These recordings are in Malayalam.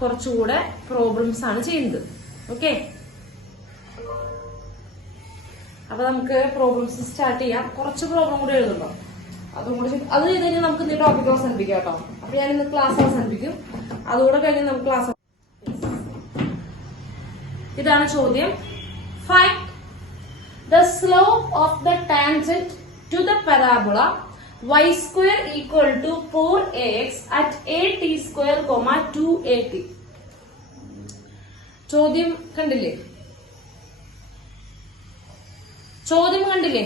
കുറച്ചുകൂടെ പ്രോബ്ലംസ് ആണ് ചെയ്യുന്നത്. ഓക്കെ, അപ്പൊ നമുക്ക് പ്രോബ്ലംസ് സ്റ്റാർട്ട് ചെയ്യാം. കുറച്ച് പ്രോബ്ലം കൂടി എഴുതുന്നുണ്ടോ, അതും കൂടി അത് ചെയ്ത് കഴിഞ്ഞാൽ നമുക്ക് ഇന്ന് ടോപ്പിക് അവസാനിപ്പിക്കാം കേട്ടോ. അപ്പൊ ഞാൻ ഇന്ന് ക്ലാസ് അവസാനിപ്പിക്കും, അതുകൂടെ കഴിഞ്ഞ് നമുക്ക് ക്ലാസ്. ഇതാണ് ചോദ്യം. Find the slope of the tangent to the parabola y square equal to 4ax at at square, 2at. ചോദ്യം കണ്ടില്ലേ? ചോദ്യം കണ്ടില്ലേ?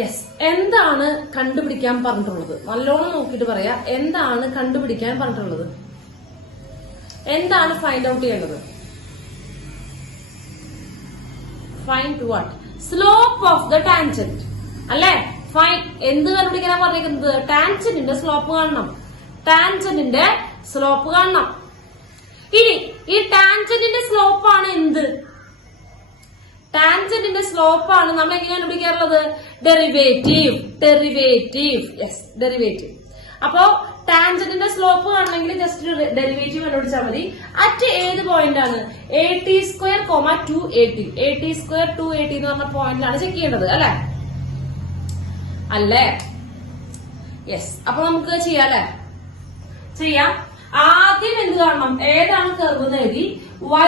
യെസ്. എന്താണ് കണ്ടുപിടിക്കാൻ പറഞ്ഞിട്ടുള്ളത്? നല്ലോണം നോക്കിയിട്ട് പറയാ. എന്താണ് കണ്ടുപിടിക്കാൻ പറഞ്ഞിട്ടുള്ളത്? എന്താണ് ഫൈൻഡ് ഔട്ട് ചെയ്യേണ്ടത്? Find what? Slope of the tangent അല്ലെ? ഫൈൻ എന്ത് കണ്ടുപിടിക്കാനാ പറഞ്ഞിരിക്കുന്നത്? ടാൻജന്റിന്റെ സ്ലോപ്പ് കാണണം. ടാൻജന്റിന്റെ സ്ലോപ്പ് കാണണം. ഇനി ഈ ടാൻജന്റിന്റെ സ്ലോപ്പ് ആണ് എന്ത്? ടാൻജന്റിന്റെ സ്ലോപ്പ് ആണ് നമ്മൾ എങ്ങനെ കണ്ടുപിടിക്കാറുള്ളത്? ഡെറിവേറ്റീവ്. ഡെറിവേറ്റീവ്. Yes, derivative. അപ്പോ ടാൻജന്റിന്റെ സ്ലോപ്പ് കാണണമെങ്കിൽ ജസ്റ്റ് ഡെറിവേറ്റീവ് കണ്ടുപിടിച്ചാൽ മതി. അറ്റ് ഏത് പോയിന്റ് ആണ്? at square, 2at. at square 2at എന്ന് പറഞ്ഞ പോയിന്റിലാണ് ചെക്ക് ചെയ്യേണ്ടത് അല്ലെ? അല്ലേ? യെസ്. അപ്പൊ നമുക്ക് ചെയ്യാം അല്ലെ? ചെയ്യാം. ആദ്യം എന്ത് കാണണം? ഏതാണ് കർവ് എന്ന് എഴുതി.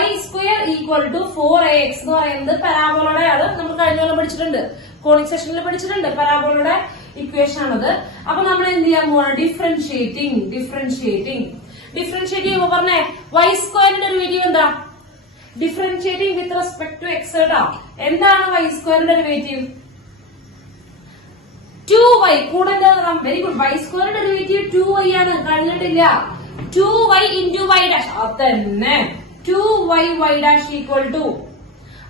y square equal to 4ax എന്ന് പറയുന്നത് പരാബോളയുടെ ആണ്. നമ്മൾ കഴിഞ്ഞ കൊല്ലം പഠിച്ചിട്ടുണ്ട്, കോണിക് സെക്ഷനിൽ പഠിച്ചിട്ടുണ്ട്. പരാബോളയുടെ ഇക്വേഷൻ ആണത്. അപ്പൊ നമ്മൾ എന്ത് ചെയ്യാൻ പോവാണ്? ഡിഫറൻഷിയേറ്റിംഗ്. ചെയ്യുമ്പോ പറഞ്ഞേ y സ്ക്വയറിന്റെ ഡെറിവേറ്റീവ് എന്താ? Differentiating with respect to x കേട്ടോ. എന്താണ് y സ്ക്വയറിന്റെ ഡെറിവേറ്റീവ്? 2y. കൂടെ വെരി ഗുഡ്. y സ്ക്വയറിന്റെ ഡെറിവേറ്റീവ് 2y ആണ്. കഴിഞ്ഞിട്ടില്ല. 2y into y dash. അതന്നെ 2y y dash equal to.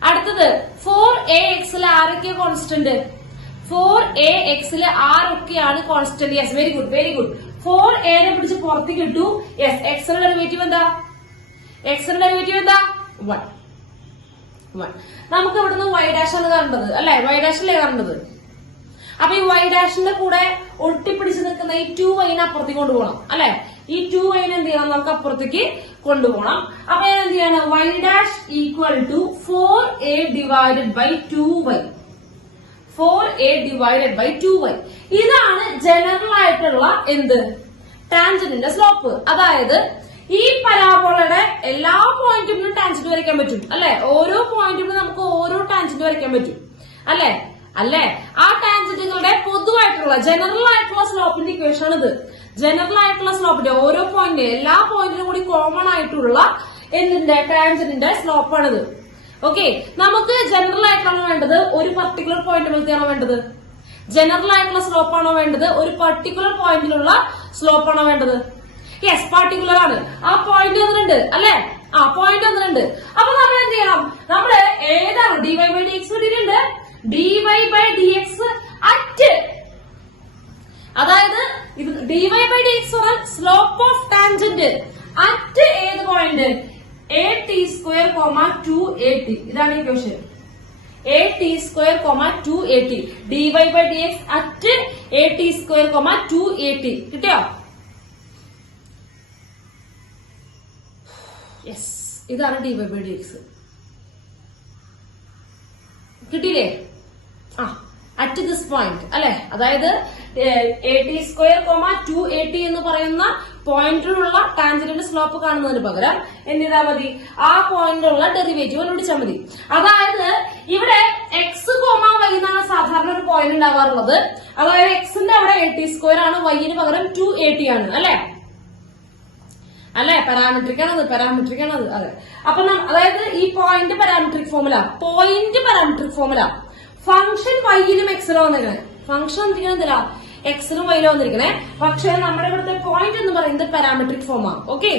അടുത്തത് 4ax ൽ ആരൊക്കെ കോൺസ്റ്റന്റ്? 4ax ൽ ആരൊക്കെയാണ് constant? Yes, very good, very good. 4a നെ പിടിച്ച് പുറത്തേക്ക് ഇട്ടു. യെസ്, x ന്റെ ഡെറിവേറ്റീവ് എന്താ? x ന്റെ ഡെറിവേറ്റീവ് എന്താ? 1. നമുക്ക് ഇവിടുന്ന് y dash ആണ് കാണേണ്ടത് അല്ലെ? y dash അല്ലേ കാണേണ്ടത്? അപ്പൊ ഈ y ഡാഷിന്റെ കൂടെ ഒട്ടിപ്പിടിച്ച് നിൽക്കുന്ന ഈ 2y നെ അപ്പുറത്തേക്ക് കൊണ്ടുപോകണം അല്ലെ? ഈ 2y നെ എന്ത് ചെയ്യണം? നമുക്ക് അപ്പുറത്തേക്ക് കൊണ്ടുപോകണം. അപ്പൊ ഞാൻ എന്ത് ചെയ്യണം? y dash equal to 4a divided by 2y. 4a divided by 2y. ഇതാണ് ജനറൽ ആയിട്ടുള്ള എന്ത്? ടാൻജന്റിന്റെ സ്ലോപ്പ്. അതായത് ഈ പരാബോളയുടെ എല്ലാ പോയിന്റിലും ടാൻജന്റ് വരയ്ക്കാൻ പറ്റും അല്ലെ? ഓരോ പോയിന്റിലും നമുക്ക് ഓരോ ടാൻജന്റ് വരയ്ക്കാൻ പറ്റും അല്ലെ? അല്ലെ? ആ ടാൻജന്റുകളുടെ പൊതുവായിട്ടുള്ള ജനറൽ ആയിട്ടുള്ള സ്ലോപ്പിന്റെ ഇക്വേഷൻ ആണ് ഇത്. ജനറൽ ആയിട്ടുള്ള സ്ലോപ്പിന്റെ ഓരോ പോയിന്റ്, എല്ലാ പോയിന്റിനും കൂടി കോമൺ ആയിട്ടുള്ള എന്തിന്റെ? ടാൻജന്റിന്റെ സ്ലോപ്പാണിത്. ഓക്കെ, നമുക്ക് ജനറൽ ആയിട്ടാണോ വേണ്ടത്? ഒരു പർട്ടിക്കുലർ പോയിന്റ് പോലത്തെയാണോ വേണ്ടത്? ജനറൽ ആയിട്ടുള്ള സ്ലോപ്പാണോ വേണ്ടത്? ഒരു പർട്ടിക്കുലർ പോയിന്റിലുള്ള സ്ലോപ്പാണോ വേണ്ടത്? യെസ്, പർട്ടിക്കുലർ ആണ്. ആ പോയിന്റ് വന്നിട്ടുണ്ട് അല്ലെ? ആ പോയിന്റ് വന്നിട്ടുണ്ട്. അപ്പൊ നമ്മൾ എന്ത് ചെയ്യണം? നമ്മള് ഏതാണ്? dy by dx കിട്ടിയിട്ടുണ്ട്. dy by dx അറ്റ്, അതായത് ഇത് dy by dx പറഞ്ഞാൽ സ്ലോപ്പ് ഓഫ് ടാൻജന്റ് അറ്റ് ഏത് പോയിന്റ്? at square, 2at. ഇതാണ് equation. at square, 2at. dy by dx at at square, 2at. കിട്ടിയോ? യെസ്, ഇതാണ് dy by dx. കിട്ടിയില്ലേ? ആ, അറ്റ് ദിസ് പോയിന്റ് അല്ലെ? അതായത് at square, 2at എന്ന് പറയുന്ന പോയിന്റിലുള്ള ടാൻജന്റിന്റെ സ്ലോപ്പ് കാണുന്നതിന് പകരം എന്ത് ചെയ്താൽ മതി? ആ പോയിന്റിലുള്ള ഡെറിവേറ്റീവ് കണ്ടുപിടിച്ചാൽ മതി. അതായത് ഇവിടെ x, y എന്നാണ് സാധാരണ ഒരു പോയിന്റ് ഉണ്ടാവാറുള്ളത്. അതായത് എക്സിന്റെ അവിടെ at സ്ക്വയർ ആണ്, y ന് പകരം 2at ആണ് അല്ലെ? അല്ലെ? പാരാമെട്രിക് ആണത്. അതെ. അപ്പൊ അതായത് ഈ പോയിന്റ് പാരാമെട്രിക് ഫോമുല. ഫംഗ്ഷൻ വൈയിലും എക്സിലും വന്നിരിക്കണേ. ഫംഗ്ഷൻ വന്നിരിക്കണ എക്സിലും വൈയിലും വന്നിരിക്കണേ. പക്ഷെ നമ്മുടെ ഇവിടുത്തെ പോയിന്റ് എന്ന് പറയുന്നത് പാരാമെട്രിക് ഫോമാണ്. ഓക്കെ,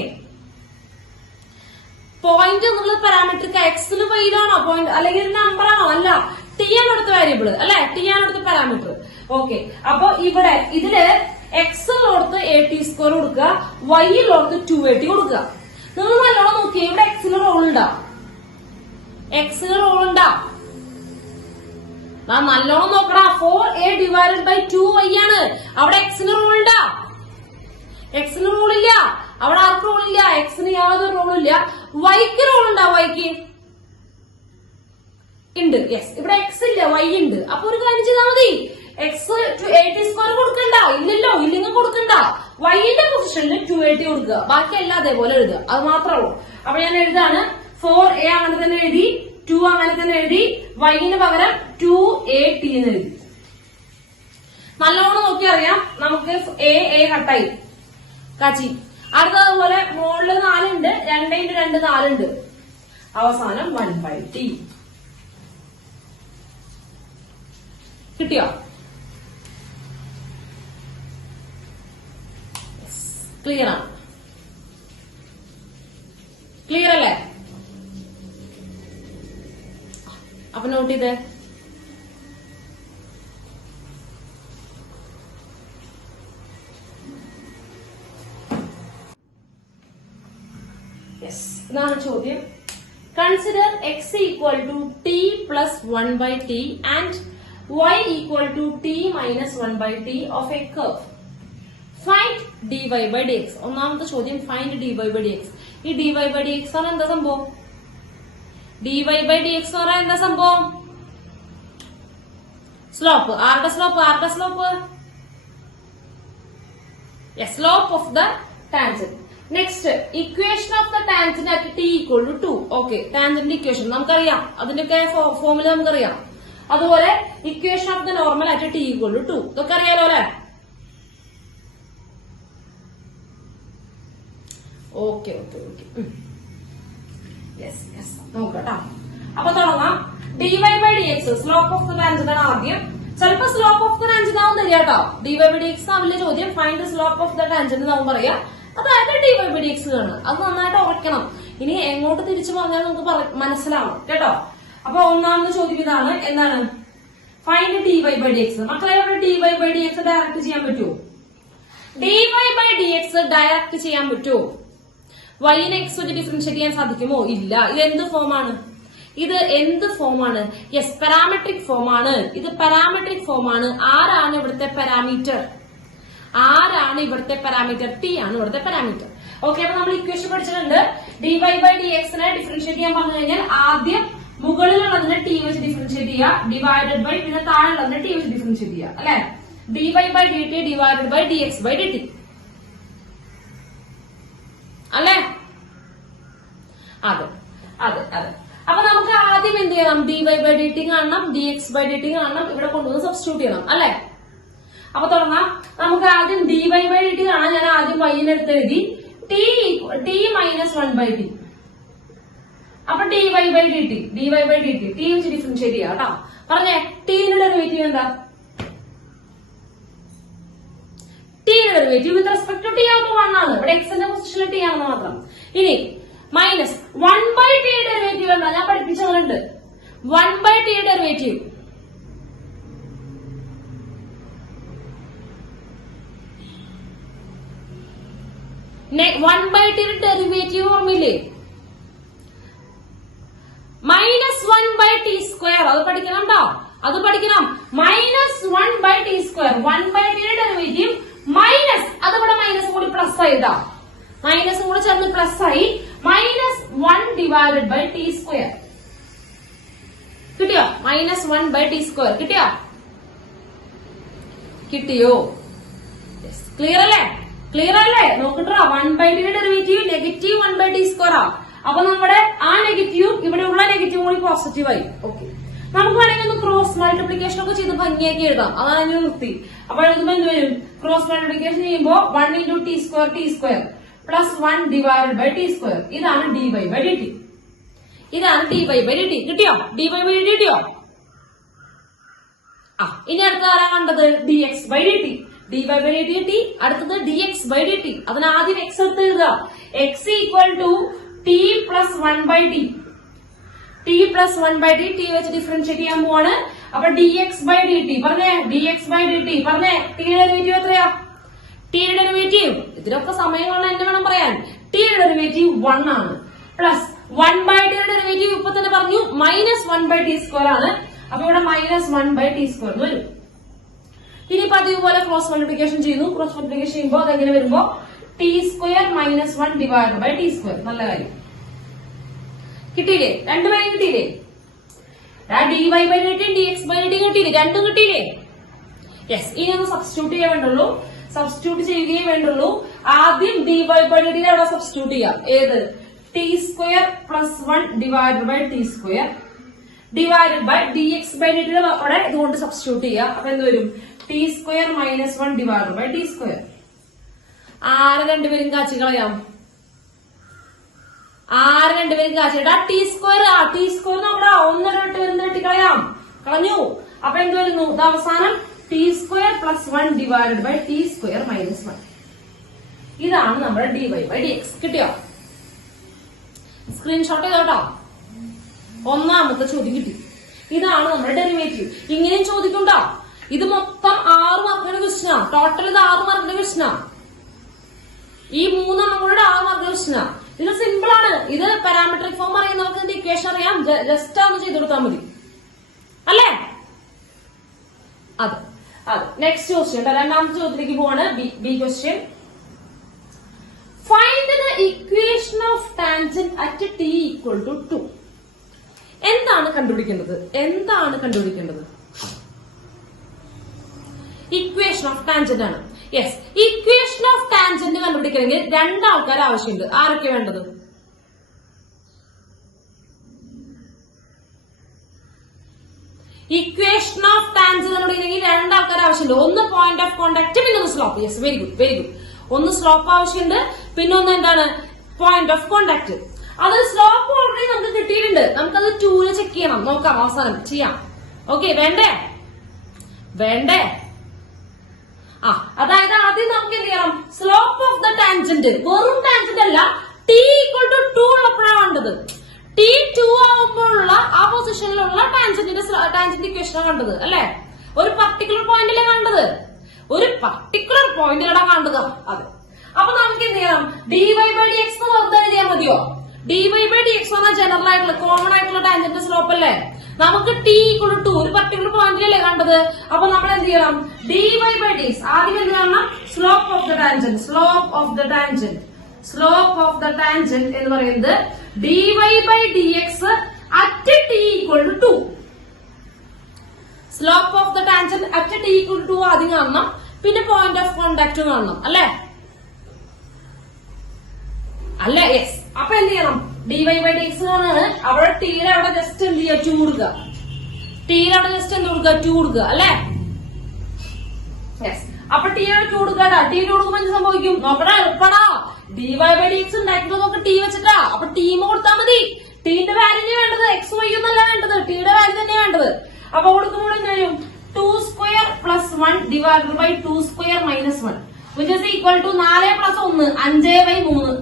പോയിന്റ് എന്നുള്ളത് പാരാമെട്രിക്. എക്സിലും വൈയിലാണോ പോയിന്റ്? അല്ലെങ്കിൽ നമ്പർ ആണോ? അല്ല, ടി ആണ് അടുത്ത വേരിയബിൾ അല്ലെ? ടി ആണ് അടുത്ത പാരാമീറ്റർ. ഓക്കെ, അപ്പൊ ഇവിടെ ഇതില് എക്സിലോടത്ത് at സ്ക്വയർ കൊടുക്കുക, വൈയിലോടത്ത് 2at കൊടുക്കുക. നിങ്ങൾ നല്ലോണം നോക്കിയേ, ഇവിടെ എക്സിന് റോൾ ഉണ്ടാ? നല്ലോണം നോക്കടാ. 4a divided by 2y ആണ്. അവിടെ എക്സിന് റോൾ ഉണ്ടാ? എക്സിന് റൂളില്ല, അവിടെ ആർക്ക് റൂളില്ല, എക്സിന് യാതൊരു റൂളില്ല. വൈക്ക് റൂൾ ഉണ്ടാ? വൈക്ക് ഉണ്ട്. യെസ്, ഇവിടെ എക്സ് ഇല്ല, വൈ ഉണ്ട്. അപ്പൊ ഒരു കാര്യം ചെയ്താൽ മതി, എക്സ് 280² കൊടുക്കണ്ട. ഇല്ലല്ലോ, ഇല്ലെങ്കിൽ കൊടുക്കണ്ട. വൈന്റെ പൊസിഷനിൽ 280 കൊടുക്കുക, ബാക്കി എല്ലാം അതേപോലെ എഴുതുക. അത് മാത്രമേ ഉള്ളൂ. അപ്പൊ ഞാൻ എഴുതാണ് 4a അങ്ങനെ തന്നെ എഴുതി, 2 അങ്ങനെ തന്നെ എഴുതി, വൈന് പകരം 2AT എന്ന് എഴുതി. നല്ലോണം നോക്കി അറിയാം നമുക്ക് എ കട്ടായി കാച്ചി. അടുത്തതുപോലെ മുകളില് 4 ഉണ്ട്, 2 × 2 4 ഉണ്ട്. അവസാനം 1/t കിട്ടിയോ? ക്ലിയർ ആണ്? ക്ലിയർ അല്ലേ? അപ്പൊ നോട്ട് ചെയ്തേ. ഇതാണ് ചോദ്യം. Consider x equal to t plus 1/t and y equal to t minus 1/t of a curve. Find dy by dx. ഒന്നാമത്തെ ചോദ്യം find dy by dx. ഈ dy by dx ആണ് എന്താ സംഭവം? dy by dx ആണ് എന്താ സംഭവം? സ്ലോപ്പ്. ആരുടെ സ്ലോപ്പ്? ആരുടെ slope? Slope of the tangent. Next, equation of the tangent at t equal to 2. Okay, tangent equation നമുക്കറിയാം, അതിന്റെയൊക്കെ ഫോർമുല നമുക്കറിയാം. അതുപോലെ equation of the normal at t equal to 2 ഇതൊക്കെ അറിയാലോ അല്ലെ? Okay okay okay, yes yes, നോക്കട്ടോ. അപ്പൊ തുടങ്ങാം. dy by dx slope of the tangent ആണ് ആദ്യം. ചിലപ്പോ സ്ലോപ്പ് ഓഫ് ദ ടാൻജന്റ് ആവും തരിക കേട്ടോ. dy by dx ആവില്ല ചോദ്യം, find slope of the tangent എന്നാവും പറയാ. അതായത് dy by dx ആണ്. അത് നന്നായിട്ട് ഉറക്കണം. ഇനി എങ്ങോട്ട് തിരിച്ചു പറഞ്ഞാൽ നമുക്ക് മനസ്സിലാവും കേട്ടോ. അപ്പൊ ഒന്നാമത്തെ ചോദ്യം ഇതാണ്, എന്താണ്? Find dy by dx. മക്കളെ ഇവിടെ dy by dx ഡയറക്റ്റ് ചെയ്യാൻ പറ്റുമോ? dy by dx ഡയറക്റ്റ് ചെയ്യാൻ പറ്റുമോ? വൈനെ എക്സ് വെച്ച് ഡിഫറൻഷിയേറ്റ് ചെയ്യാൻ സാധിക്കുമോ? ഇല്ല. ഇത് എന്ത് ഫോമാണ്? ഇത് എന്ത് ഫോമാണ്? യെസ്, പാരാമെട്രിക് ഫോമാണ്. ഇത് പാരാമെട്രിക് ഫോമാണ്. ആരാണ് ഇവിടുത്തെ പാരാമീറ്റർ? ആരാണ് ഇവിടുത്തെ പാരാമീറ്റർ? ടി ആണ് ഇവിടുത്തെ പാരാമീറ്റർ. ഓക്കെ, അപ്പൊ നമ്മൾ ഇക്വേഷൻ പഠിച്ചിട്ടുണ്ട്. dy by dx നെ ഡിഫറൻഷിയേറ്റ് ചെയ്യാൻ പറഞ്ഞു കഴിഞ്ഞാൽ ആദ്യം മുകളിലുള്ളതിനെ ടി വെച്ച് ഡിഫറൻഷിയേറ്റ് ചെയ്യുക, ഡിവൈഡഡ് ബൈ, പിന്നെ താഴെയുള്ളതിനെ ടി വെച്ച് ഡിഫറൻഷിയേറ്റ് ചെയ്യുക അല്ലെ? dy by dt divided by dx by dt അല്ലെ? അതെ അതെ അതെ. അപ്പൊ നമുക്ക് ആദ്യം എന്ത് ചെയ്യണം? dy by dt കാണണം, dx by dt കാണണം, ഇവിടെ കൊണ്ടുവന്ന് സബ്സ്റ്റിറ്റ്യൂട്ട് ചെയ്യണം അല്ലെ? അപ്പൊ തുടങ്ങാം. നമുക്ക് ആദ്യം dy by dt കാണാൻ ഞാൻ ആദ്യം y-നെ എടുത്ത് എഴുതി, t minus 1/t. അപ്പൊ dy by dt dy by dt t വെച്ച് ഡിഫറൻഷിയേറ്റ് ചെയ്യാം കേട്ടോ. പറഞ്ഞേ, t ന്റെ ഡെറിവേറ്റീവ് എന്താ? t ന്റെ derivative with respect to t ആവുമ്പോൾ 1 ആണ്. ഇവിടെ x ന്റെ പൊസിഷനിൽ t ആണെന്ന് മാത്രം. ഇനി മൈനസ് 1/t ഡെറിവേറ്റീവ് എന്താ? ഞാൻ പഠിപ്പിച്ചുണ്ട്. 1/t ഡെറിവേറ്റീവ് 1/t ഡെറിവേറ്റീവ് ഓർമ്മയില്ലേ? -1/t². അത് പഠിക്കണം ട്ടോ, അത് പഠിക്കണം. -1/t². 1/t ഡെറിവേറ്റീവ് മൈനസ്, അതിവിടെ മൈനസ് കൂടി പ്ലസ് ആയിട്ടാ, മൈനസ് കൂടെ ചേർന്ന് പ്ലസ് ആയി, -1 ഡിവൈഡഡ് ബൈ t². കിട്ടിയോ? -1/t² കിട്ടിയോ? കിട്ടിയോ? ക്ലിയർ അല്ലേ? ക്ലിയർ അല്ലേ? നോക്കട്ടോ, 1/t ഡെറിവേറ്റീവ് നെഗറ്റീവ് 1/t² ആ. അപ്പൊ നമ്മുടെ ആ നെഗറ്റീവും ഇവിടെ ഉള്ള നെഗറ്റീവും കൂടി പോസിറ്റീവ് ആയി. ഓക്കെ, നമുക്ക് വേണമെങ്കിൽ ഒന്ന് ക്രോസ് മൾട്ടിപ്ലിക്കേഷൻ ഒക്കെ ചെയ്ത് ഭംഗിയാക്കി എഴുതാം. അതാണ് ഞാൻ നിർത്തി. അപ്പൊ എഴുതുമ്പോ എന്ത് വരും? ക്രോസ് മൾട്ടിപ്ലിക്കേഷൻ ചെയ്യുമ്പോ 1 × t² plus 1 divided by t². ഇതാണ് dy by dt. ഇതാണ് dy by dt. കിട്ടിയോ? dy by dt കിട്ടിയോ? ഇനി അടുത്ത ആരാ കണ്ടത്? dx by dt. dy by dt കിട്ടി. അടുത്തത് dx by dt. അതിന് ആദ്യം x എടുത്ത് എഴുതുക. x equal to t plus 1/t. t plus 1/t t വെച്ച് ഡിഫറൻഷിയേറ്റ് ചെയ്യാൻ പോവാണ്. അപ്പൊ dx by dt പറഞ്ഞേ, dx by dt പറഞ്ഞേ. t യുടെ ഡെറിവേറ്റീവ് എത്രയാ? t യുടെ ഡെറിവേറ്റീവ്, ഇതിലൊക്കെ സമയങ്ങളിൽ എന്നെ വേണം പറയാൻ. t യുടെ ഡെറിവേറ്റീവ് 1 ആണ്. പ്ലസ് 1/t യുടെ ഡെറിവേറ്റീവ് ഇപ്പൊ തന്നെ പറഞ്ഞു -1/t² ആണ്. അപ്പൊ ഇവിടെ -1/t² വരും. ഇനി പതിവ് പോലെ ക്രോസ് മൾട്ടിപ്ലിക്കേഷൻ ചെയ്യുന്നു. ക്രോസ് മൾട്ടിപ്ലിക്കേഷൻ ചെയ്യുമ്പോൾ അതെങ്ങനെ വരുമ്പോ t square minus 1 divide by t square. നല്ല കാര്യം. കിട്ടിയില്ലേ? രണ്ടുപേരും കിട്ടിയില്ലേ? dy by dt dx by dt കിട്ടിയില്ലേ? രണ്ടും കിട്ടിയില്ലേ? യെസ്. ഇനി ഒന്ന് സബ്സ്റ്റിറ്റ്യൂട്ട് ചെയ്യാൻ വേണ്ടുള്ളൂ. സബ്സ്റ്റിറ്റ്യൂട്ട് ചെയ്യുകയേ വേണ്ടുള്ളൂ. ആദ്യം dy ബൈ dt അവിടെ സബ്സ്റ്റിറ്റ്യൂട്ട് ചെയ്യാം. ഏത്? T square plus 1 divide by t square divided by dx by dt അവിടെ ഇതുകൊണ്ട് സബ്സ്റ്റിറ്റ്യൂട്ട് ചെയ്യാം. അപ്പൊ എന്ത് വരും? T square minus 1 divide by t square. ആരെ രണ്ടുപേരും കാച്ചി കളയാം? ആര് രണ്ടുപേരും കാച്ചിട്ടാ? T square. ടി സ്ക്വയർ നമ്മുടെ ഒന്നരട്ട് വരുന്ന വെട്ടിക്കളയാം. കളഞ്ഞു. അപ്പൊ എന്ത് വരുന്നു? ഇത് അവസാനം t square plus 1 divided by t square minus 1. ഇതാണ് നമ്മുടെ dy ബൈ dx. കിട്ടിയോ? സ്ക്രീൻഷോട്ട് ചെയ്തോട്ടോ. ഒന്നാമത്തെ ചോദ്യം കിട്ടി. ഇതാണ് നമ്മുടെ ഡെറിവേറ്റീവ്. ഇങ്ങനെയും ചോദിക്കണ്ടോ? ഇത് മൊത്തം 6 മാർക്കിന്റെ ക്വസ്റ്റ്യനാ. ടോട്ടൽ ഇത് 6 മാർക്കിന്റെ ക്വസ്റ്റ്യനാ. ഈ 3 എണ്ണം കൂടെ 6 മാർക്കിന്റെ ക്വസ്റ്റ്യനാ. ഇത് സിമ്പിൾ ആണ്. ഇത് പാരാമെട്രിക് ഫോം അറിയുന്നവർക്ക് ഇതിന്റെ ഇക്വേഷൻ അറിയാം. ജസ്റ്റ് ഒന്ന് ചെയ്ത് കൊടുത്താൽ മതി, അല്ലേ? അത് നെക്സ്റ്റ് ക്വസ്റ്റ്യൻ. രണ്ടാമത്തെ ചോദ്യത്തിലേക്ക് പോവാണ്. B question. Find the equation of tangent at t equal to 2. എന്താണ് കണ്ടുപിടിക്കേണ്ടത്? ഇക്വേഷൻ ഓഫ് ടാൻജന്റ് ആണ്. യെസ്. ഇക്വേഷൻ ഓഫ് ടാൻജന്റ് കണ്ടുപിടിക്കണമെങ്കിൽ 2 ആൾക്കാർ ആവശ്യമുണ്ട്. ആരൊക്കെ വേണ്ടത്? ഇക്വേഷൻ ഓഫ് ടാൻജന്റ് കണ്ടുപിടിക്കണമെങ്കിൽ 2 ആൾക്കാർ ആവശ്യമുണ്ട്. ഒന്ന് പോയിന്റ് ഓഫ് കോണ്ടാക്ട്, പിന്നെ ഒന്ന് സ്ലോപ്പ്. Yes, very good. ഒന്ന് സ്ലോപ്പ് ആവശ്യമുണ്ട്, പിന്നെ ഒന്ന് എന്താണ്? Point of contact. അത് സ്ലോപ്പ് ഓൾറെഡി നമുക്ക് കിട്ടിയിട്ടുണ്ട്. നമുക്കത് 2 ചെക്ക് ചെയ്യണം. നോക്കാം, അവസാനം ചെയ്യാം. ഓക്കെ, വേണ്ടേ? അതായത് ആദ്യം നമുക്ക് എന്ത് ചെയ്യണം? Slope of the tangent. വെറും ടാൻജന്റ് അല്ല, ടി ഈക്വൽ ടു 2 ഉള്ളപ്പോഴാണ് വേണ്ടത്. ടി 2 ആവുമ്പോഴുള്ള ആ പൊസിഷനിലുള്ള ടാൻജന്റ് ഇക്വേഷനാണ് കണ്ടത്, അല്ലെ? ഒരു പർട്ടിക്കുലർ പോയിന്റിലെ കണ്ടത്. ഒരു പർട്ടിക്കുലർ പോയിന്റിലാണ് കണ്ടത്. അതെ. അപ്പൊ നമുക്ക് എന്ത് ചെയ്യണം? dy ബൈ dx വെറുതെ എഴുതിയാൽ മതിയോ? dy ബൈ dx പറഞ്ഞാൽ ജനറൽ ആയിട്ടുള്ള കോമൺ ആയിട്ടുള്ള ടാൻജന്റ് സ്ലോപ്പ് അല്ലേ? നമുക്ക് ടി ഈക്വൽ ടു 2 ഒരു പർട്ടിക്കുലർ പോയിന്റിലല്ലേ കണ്ടത്. അപ്പൊ നമ്മൾ എന്ത് ചെയ്യണം? dy ബൈ dx ആദ്യം എന്ത് ചെയ്യണം? സ്ലോപ്പ് ഓഫ് ദ ടാൻജന്റ് എന്ന് പറയുന്നത് dy by dx at t equal to 2. Slope of the tangent at t equal to 2 ആദ്യം കാണണം, പിന്നെ പോയിന്റ് ഓഫ് കോണ്ടാക്ട് കാണണം, അല്ലേ? യെസ്. അപ്പൊ എന്ത് ചെയ്യണം? dy ബൈ dx ആണ്. അവിടെ ടീയുടെ അവിടെ ജസ്റ്റ് എന്ത് ചെയ്യുക? 2 കൊടുക്കുക. ടീയുടെ കൊടുക്കുക, അല്ലേ? യെസ്. അപ്പൊ ടീയുടെ 2 കൊടുക്കട്ടാ. ടീ കൊടുക്കുമ്പോ എന്ത് സംഭവിക്കും? നോക്കടാ, എളുപ്പടാ. dy ബൈ dx ഉണ്ടാക്കുന്നത് നോക്ക് ടി വെച്ചിട്ടാ. അപ്പൊ ടീം കൊടുത്താൽ മതി. ടീന്റെ വാല്യൂ വേണ്ടത് x y ഒന്നല്ല വേണ്ടത്, ടീയുടെ വാല്യൂ തന്നെ വേണ്ടത്. അപ്പൊ കൊടുക്കുമ്പോൾ എന്ത് വരും? 2 square plus 1 divide by 2 square minus 1 which is equal to 4 plus 1 5 by 3.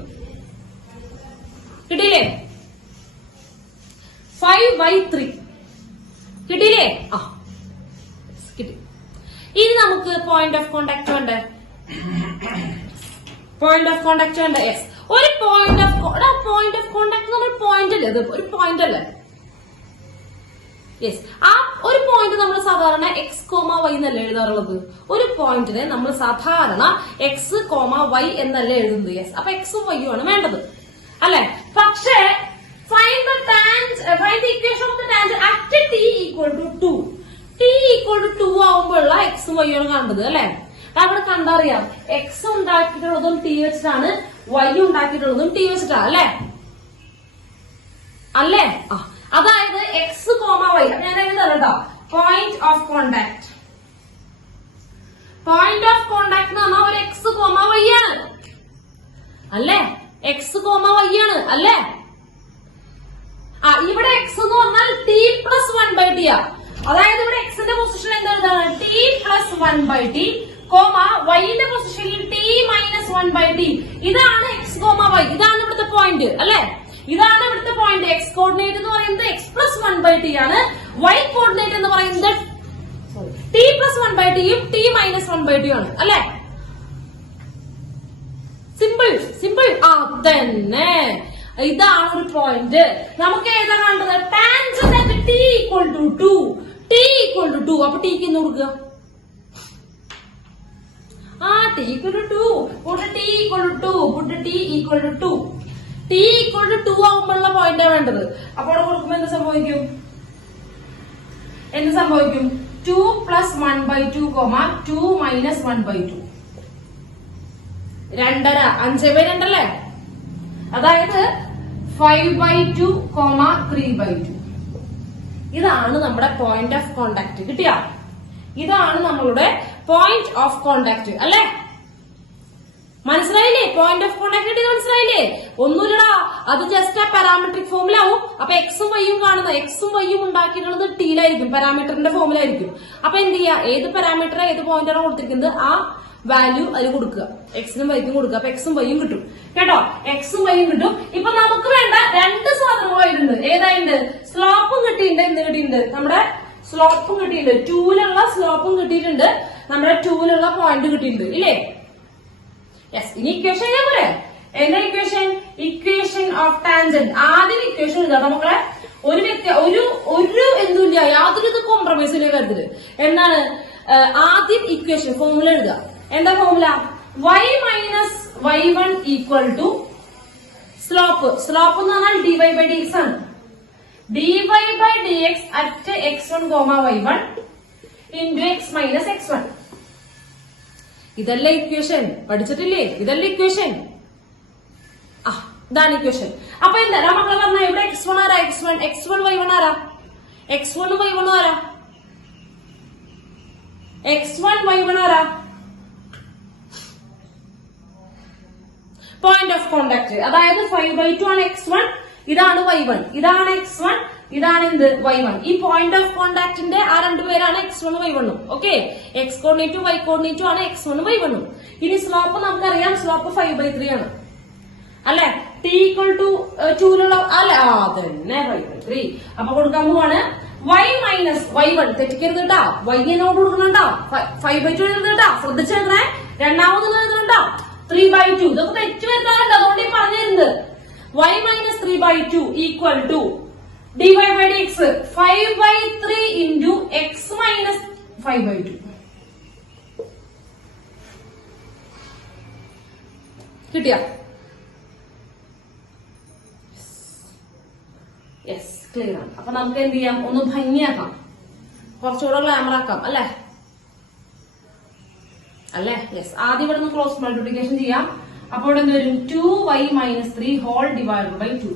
കിട്ടിയില്ലേ? 5 ബൈ 3 കിട്ടിയില്ലേ? കിട്ടി. ഇനി നമുക്ക് പോയിന്റ് ഓഫ് കോണ്ടാക്ട് വേണ്ടേ? യെസ്. ഒരു പോയിന്റ് ഓഫ് കോണ്ടാക്ട് എന്ന് പറഞ്ഞ പോയിന്റ് അല്ലേ? അത് ഒരു പോയിന്റ് അല്ലേ? യെസ്. ആ ഒരു പോയിന്റ് നമ്മൾ സാധാരണ എക്സ് കോമ വൈ എന്നല്ലേ എഴുതാറുള്ളത്. ഒരു പോയിന്റിനെ നമ്മൾ സാധാരണ എക്സ് കോമ വൈ എന്നല്ലേ എഴുതുന്നത്. യെസ്. അപ്പൊ എക്സും വൈയും ആണ് വേണ്ടത്, അല്ലെ? പക്ഷേ find the equation of the tangent at t equal to 2. T equal to 2 ആവുമ്പോഴുള്ള എക്സും വൈയും ആണ് കണ്ടത്, അല്ലെ? അവിടെ കണ്ടറിയാം, എക്സ് ഉണ്ടാക്കിയിട്ടുള്ളതും ടി വെച്ചിട്ടാണ്, വൈ ഉണ്ടാക്കിയിട്ടുള്ളതും ടി വെച്ചിട്ടാണ്, അല്ലേ? അതായത് എക്സ് കോമ വൈ. ഞാൻ എഴുതാം കേട്ടോ. പോയിന്റ് ഓഫ് കോണ്ടാക്ട് എന്ന് പറഞ്ഞാൽ ഒരു എക്സ് കോമ വൈ ആണ്, അല്ലേ? എക്സ് കോമ വൈ ആണ്, അല്ലേ? ഇവിടെ എക്സ് എന്ന് പറഞ്ഞാൽ ടി പ്ലസ് 1 ബൈ ടി ആ. അതായത് ഇവിടെ എക്സിന്റെ പൊസിഷൻ എന്താണ്? T plus 1 by t comma വൈന്റെ പൊസിഷനിൽ ടി മൈനസ് 1 ബൈ ടി. ഇതാണ് എക്സ് കോമ വൈ. ഇതാണ് ഇവിടുത്തെ പോയിന്റ്, അല്ലെ? ഇതാണ് ഇവിടുത്തെ പോയിന്റ്. എക്സ് കോർഡിനേറ്റ് എന്ന് പറയുന്നത് എക്സ് പ്ലസ് 1 ബൈ ടി ആണ്. വൈ കോർഡിനേറ്റ് എന്ന് പറയുന്നത് ടി പ്ലസ് 1 ബൈ ടിയും ടി മൈനസ് 1 ബൈ ടി ആണ്, അല്ലെ? സിമ്പിൾ. തന്നെ ഇതാണ് ഒരു പോയിന്റ്. നമുക്ക് ഏതാ കണ്ടത്? Tangent t equal to 2. അപ്പൊ ടിക്ക് എന്ന് കൊടുക്കുക. t equal to 2. Put t equal to 2. Put t equal to 2. t equal to 2 ആകുമ്പോഴുള്ള point വേണ്ടത്. അപ്പോൾ അവിടെ കൊടുക്കുമ്പോ എന്ത് സംഭവിക്കും? 2 plus 1/2, 2 minus 1/2. 2.5 5/2 അല്ലേ? അതായത് 5/2, 3/2. ഇതാണ് നമ്മുടെ പോയിന്റ് ഓഫ് കോണ്ടാക്ട്. കിട്ടിയ? ഇതാണ് നമ്മളുടെ പോയിന്റ് ഓഫ് കോണ്ടാക്ട് അല്ലേ? മനസ്സിലായില്ലേ? പോയിന്റ് ഓഫ് കോണ്ടാക്ട് കിട്ടിയത് മനസ്സിലായില്ലേ? ഒന്നുമില്ലടാ, അത് ജസ്റ്റ് ആ പാരാമെട്രിക് ഫോമിലാവും. അപ്പൊ എക്സും വൈയും കാണുന്ന എക്സും വൈയും ഉണ്ടാക്കിയിട്ടുള്ളത് ടീലായിരിക്കും, പാരാമീറ്ററിന്റെ ഫോമിലായിരിക്കും. അപ്പൊ എന്ത് ചെയ്യാ? ഏത് പാരാമീറ്റർ ഏത് പോയിന്റാണ് കൊടുത്തിരിക്കുന്നത് ആ വാല്യൂ അതിൽ കൊടുക്കുക, എക്സിനും വൈക്കും കൊടുക്കുക. അപ്പൊ എക്സും വൈയും കിട്ടും കേട്ടോ, എക്സും വൈയും കിട്ടും. ഇപ്പൊ നമുക്ക് വേണ്ട രണ്ട് സാധനങ്ങളായിട്ടുണ്ട്. ഏതായിട്ടുണ്ട്? സ്ലോപ്പും കിട്ടിയിട്ടുണ്ട്. എന്ത് കിട്ടിയിട്ടുണ്ട്? നമ്മുടെ സ്ലോപ്പും കിട്ടിയിട്ടുണ്ട്. 2ലുള്ള സ്ലോപ്പും കിട്ടിയിട്ടുണ്ട്, നമ്മുടെ 2ലുള്ള പോയിന്റ് കിട്ടിയിട്ടുണ്ട് ഇല്ലേ? യെസ്. ഇനി ഇക്വേഷൻ ഞാൻ പറയാം. എന്താ ഇക്വേഷൻ? Equation of tangent. ആദ്യം ഇക്വേഷൻ എഴുതാം മക്കളെ. ഒരു എന്തുമില്ല, യാതൊരു കോംപ്രമൈസ് ഇല്ല കാര്യത്തില്. എന്താണ്? ആദ്യം ഇക്വേഷൻ ഫോർമുല എഴുതുക. എന്താ formula? y minus y1 equal to slope. Slope എന്ന് പറഞ്ഞാൽ dy ബൈ dx ആണ്. dy by dx at x1, y1 into x minus x1. ഇതല്ലേ ഇക്വേഷൻ? പഠിച്ചിട്ടില്ലേ? ഇതല്ലേ ഇക്വേഷൻ? ഇതാണ് ഇക്വേഷൻ. അപ്പൊ എന്താ മക്കളെ പറഞ്ഞ ഇവിടെ x1 ആരാ? x1 y1 ആരാ? x1 y1 ആരാ? x1 y1 ആരാ? Point of contact. അതായത് 5/2 ആണ് x1, ഇതാണ് y1, ഇതാണ് x1, ഇതാണ് എന്ത്? y1. ഈ പോയിന്റ് ഓഫ് കോണ്ടാക്ടിന്റെ ആ രണ്ടുപേരാണ് x1 y1. Okay, x കോർഡിനേറ്റും y കോർഡിനേറ്റും ആണ് x1 y1. ഇനി സ്ലോപ്പ് നമുക്കറിയാം, സ്ലോപ്പ് 5/3 ആണ് അല്ലെ? t ഈക്വൽ ടു 2ലുള്ള അല്ലെ? അതന്നെ 5/3. അപ്പൊ കൊടുക്കാൻ പോവാണ് y മൈനസ് y1. തെറ്റിക്കരുത് കേട്ടാ, y എന്നോട് കൊടുക്കണുണ്ടോ? 5/2 എഴുതുന്നുണ്ടാ, ശ്രദ്ധിച്ചെഴുതണേ. രണ്ടാമത് എഴുതുന്നുണ്ടോ? 3/2. ഇതൊക്കെ തെറ്റ് വരുത്താറുണ്ട്, അതുകൊണ്ട് ഈ പറഞ്ഞു തരുന്നത്. y minus 3/2 equal to dy by dx 5/3 into x minus 5/2. കിട്ടിയ? യെസ്, ക്ലിയർ ആണ്. അപ്പൊ നമുക്ക് എന്ത് ചെയ്യാം? ഒന്ന് ഭംഗിയാക്കാം, കുറച്ചുകൂടെ ഗ്ലാമർ ആക്കാം അല്ലെ? യെസ്. ആദ്യം ഇവിടെ നിന്ന് ക്രോസ് മൾട്ടിപ്ലിക്കേഷൻ ചെയ്യാം. അപ്പോൾ ഇവിടെ എന്ത് വരും? 2y minus 3 whole divided by 2.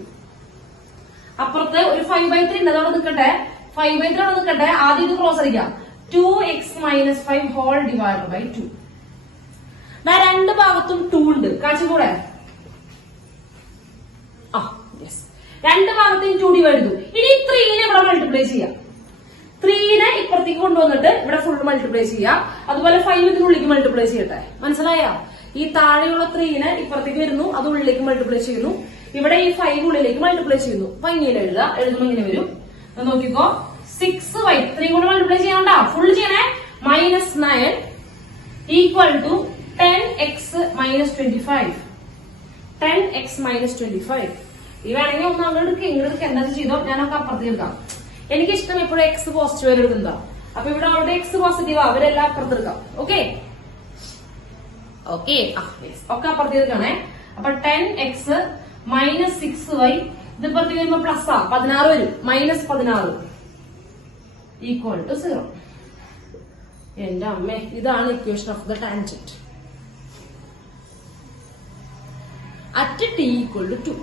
അപ്പുറത്ത് ഒരു 5/3 ഉണ്ട്, അതവിടെ നിൽക്കട്ടെ. 5/3 അവിടെ നിൽക്കട്ടെ. ആദ്യം ഇത് ക്രോസ് അടിക്കാം. 2x minus 5 whole divided by 2. രണ്ട് ഭാഗത്തും 2 ഉണ്ട്, കാണിച്ചുകൂടെ? യെസ്. രണ്ട് ഭാഗത്തെയും 2 ഡിവൈഡ് ചെയ്തു. ഇനി 3നെ ഇവിടെ മൾട്ടിപ്ലൈ ചെയ്യാം. 3നെ ഇപ്പുറത്തേക്ക് കൊണ്ടുവന്നിട്ട് ഇവിടെ ഫുൾ മൾട്ടിപ്ലൈ ചെയ്യാം. അതുപോലെ 5 ഇതിനുള്ളിലേക്ക് മൾട്ടിപ്ലൈ ചെയ്യട്ടെ. മനസ്സിലായ? ഈ താഴെയുള്ള 3നെ ഇപ്പുറത്തേക്ക് വരുന്നു, അത് ഉള്ളിലേക്ക് മൾട്ടിപ്ലൈ ചെയ്യുന്നു. ഇവിടെ ഈ 5 ഉള്ളിലേക്ക് മൾട്ടിപ്ലൈ ചെയ്യുന്നു. ഭംഗിയിൽ എഴുതുമ്പോൾ ഇങ്ങനെ വരും. നോക്കിക്കോ, 6y 3 കൊണ്ട് മൾട്ടിപ്ലൈ ചെയ്യാണ്ട, ഫുൾ ചെയ്യണേ. Minus 9 equal to 10x minus 25. 10x minus 25. ഈ വേണമെങ്കിൽ ഒന്ന് അങ്ങോട്ട് ഇങ്ങോട്ട് എന്താ ചെയ്തോ, ഞാനൊക്കെ അപ്പുറത്തേക്ക് എടുക്കാം. എനിക്കിഷ്ടം എപ്പോഴും എക്സ് പോസിറ്റീവ് വരെ എടുക്കുന്നതാ. അപ്പൊ ഇവിടെ അവിടെ എക്സ് പോസിറ്റീവാ, അവരെല്ലാം അപ്പുറത്തെടുക്കാം. ഓക്കെ ഒക്കെ അപ്പുറത്തേക്കാണേ. അപ്പൊ 10x മൈനസ് 6y ഇതിപ്പുറത്തേക്ക് വരുമ്പോ പ്ലസ് 16 വരും. Minus 16 equal to 0. എന്റെ അമ്മേ, ഇതാണ് equation of the tangent at t equal to 2.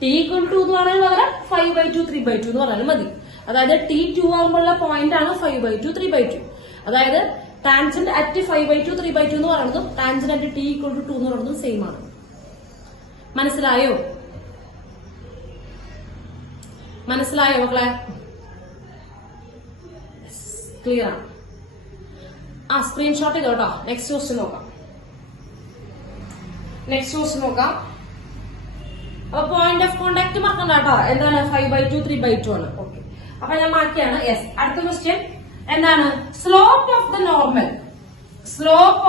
t equal to എന്ന് പറഞ്ഞാൽ പകരം 5/2 3/2 എന്ന് പറഞ്ഞാലും മതി. അതായത് t 2 ആകുമ്പോഴുള്ള പോയിന്റ് ആണ് 5/2 3/2. അതായത് ടാൻജന്റ് അറ്റ് 5/2 3/2 എന്ന് പറയുന്നതും tangent at t equal to 2 എന്ന് പറയുന്നതും സെയിം ആണ്. മനസ്സിലായോ? മനസ്സിലായോ മക്കളെ? ക്ലിയർ ആണ്. സ്ക്രീൻഷോട്ട് ചെയ്തോട്ടോ. നെക്സ്റ്റ് ക്വസ്റ്റ്യൻ നോക്കാം. അപ്പൊ പോയിന്റ് ഓഫ് കോണ്ടാക്ട് മറക്കണ്ട കേട്ടോ. എന്താണ്? 5/2 3/2 ആണ്. ഓക്കെ, അപ്പൊ ഞാൻ മാറ്റിയാണ്. യെസ്. അടുത്ത ക്വസ്റ്റ്യൻ എന്താണ്? Slope of the normal. Slope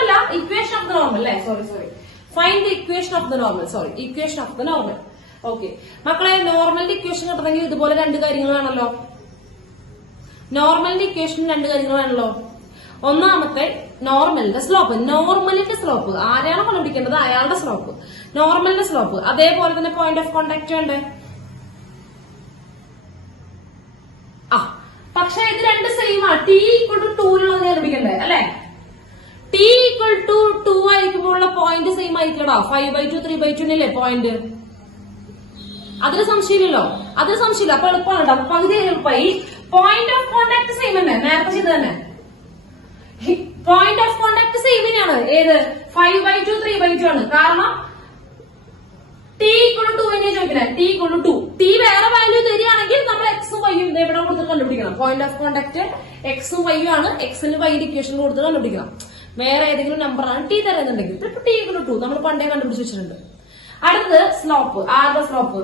അല്ല, ഇക്വേഷൻ ഓഫ് ദ നോർമൽ അല്ലേ? Sorry. Find the equation of the normal. Okay മക്കളെ, നോർമലിന്റെ ഇക്വേഷൻ കിട്ടണമെങ്കിൽ ഇതുപോലെ രണ്ട് കാര്യങ്ങൾ വേണമല്ലോ. നോർമലിന്റെ ഇക്വേഷൻ രണ്ട് കാര്യങ്ങൾ വേണമല്ലോ. ഒന്നാമത്തെ നോർമലിന്റെ സ്ലോപ്പ് ആരെയാണോ കണ്ടുപിടിക്കേണ്ടത് അയാളുടെ സ്ലോപ്പ്, നോർമലിന്റെ സ്ലോപ്പ്. അതേപോലെ തന്നെ പോയിന്റ് ഓഫ് കോണ്ടാക്ട് ഉണ്ട്. പക്ഷെ ഇത് രണ്ട് സെയിം ആണ്. ടി ഈക്വൽ ടു 2 കണ്ടുപിടിക്കണ്ടേ അല്ലെ? ടി ഈക്വൽ ടു 2 ആയിരിക്കുമ്പോഴുള്ള പോയിന്റ് സെയിം ആയിരിക്കടാ. 5/2 3/2 അല്ലേ പോയിന്റ്? അതിന് സംശയമില്ലല്ലോ, അതിന് സംശയമില്ല. അപ്പൊ എളുപ്പമാണ്, പകുതി എളുപ്പമായി. പോയിന്റ് ഓഫ് കോണ്ടാക്ട് സെയിം തന്നെ, നേരത്തെ ചെയ്ത് തന്നെ. പോയിന്റ് ഓഫ് കോണ്ടാക്ട് സെയിം തന്നെയാണ്. ഏത് 5/2 3/2 ആണ്. കാരണം ടി ഈക്വൽ ടു 2 തന്നെയാണ് ചോദിക്കുന്നത്. T equal to 2. ടി വേറെ വാല്യൂ തരികയാണെങ്കിൽ നമ്മൾ എക്സും വൈയും ഇവിടെ കൊടുത്ത് കണ്ടുപിടിക്കണം. പോയിന്റ് ഓഫ് കോണ്ടാക്ട് എക്സും വൈയും ആണ്. എക്സിന് വൈയുടെ ഇക്വേഷൻ കൊടുത്ത് കണ്ടുപിടിക്കണം. വേറെ ഏതെങ്കിലും നമ്പർ ആണ് ടി തരുന്നുണ്ടെങ്കിൽ ടി ഈക്വൽ ടു 2 നമ്മൾ പണ്ടേ കണ്ടുപിടിച്ച് വെച്ചിട്ടുണ്ട്. അടുത്തത് സ്ലോപ്പ്. ആരുടെ സ്ലോപ്പ്?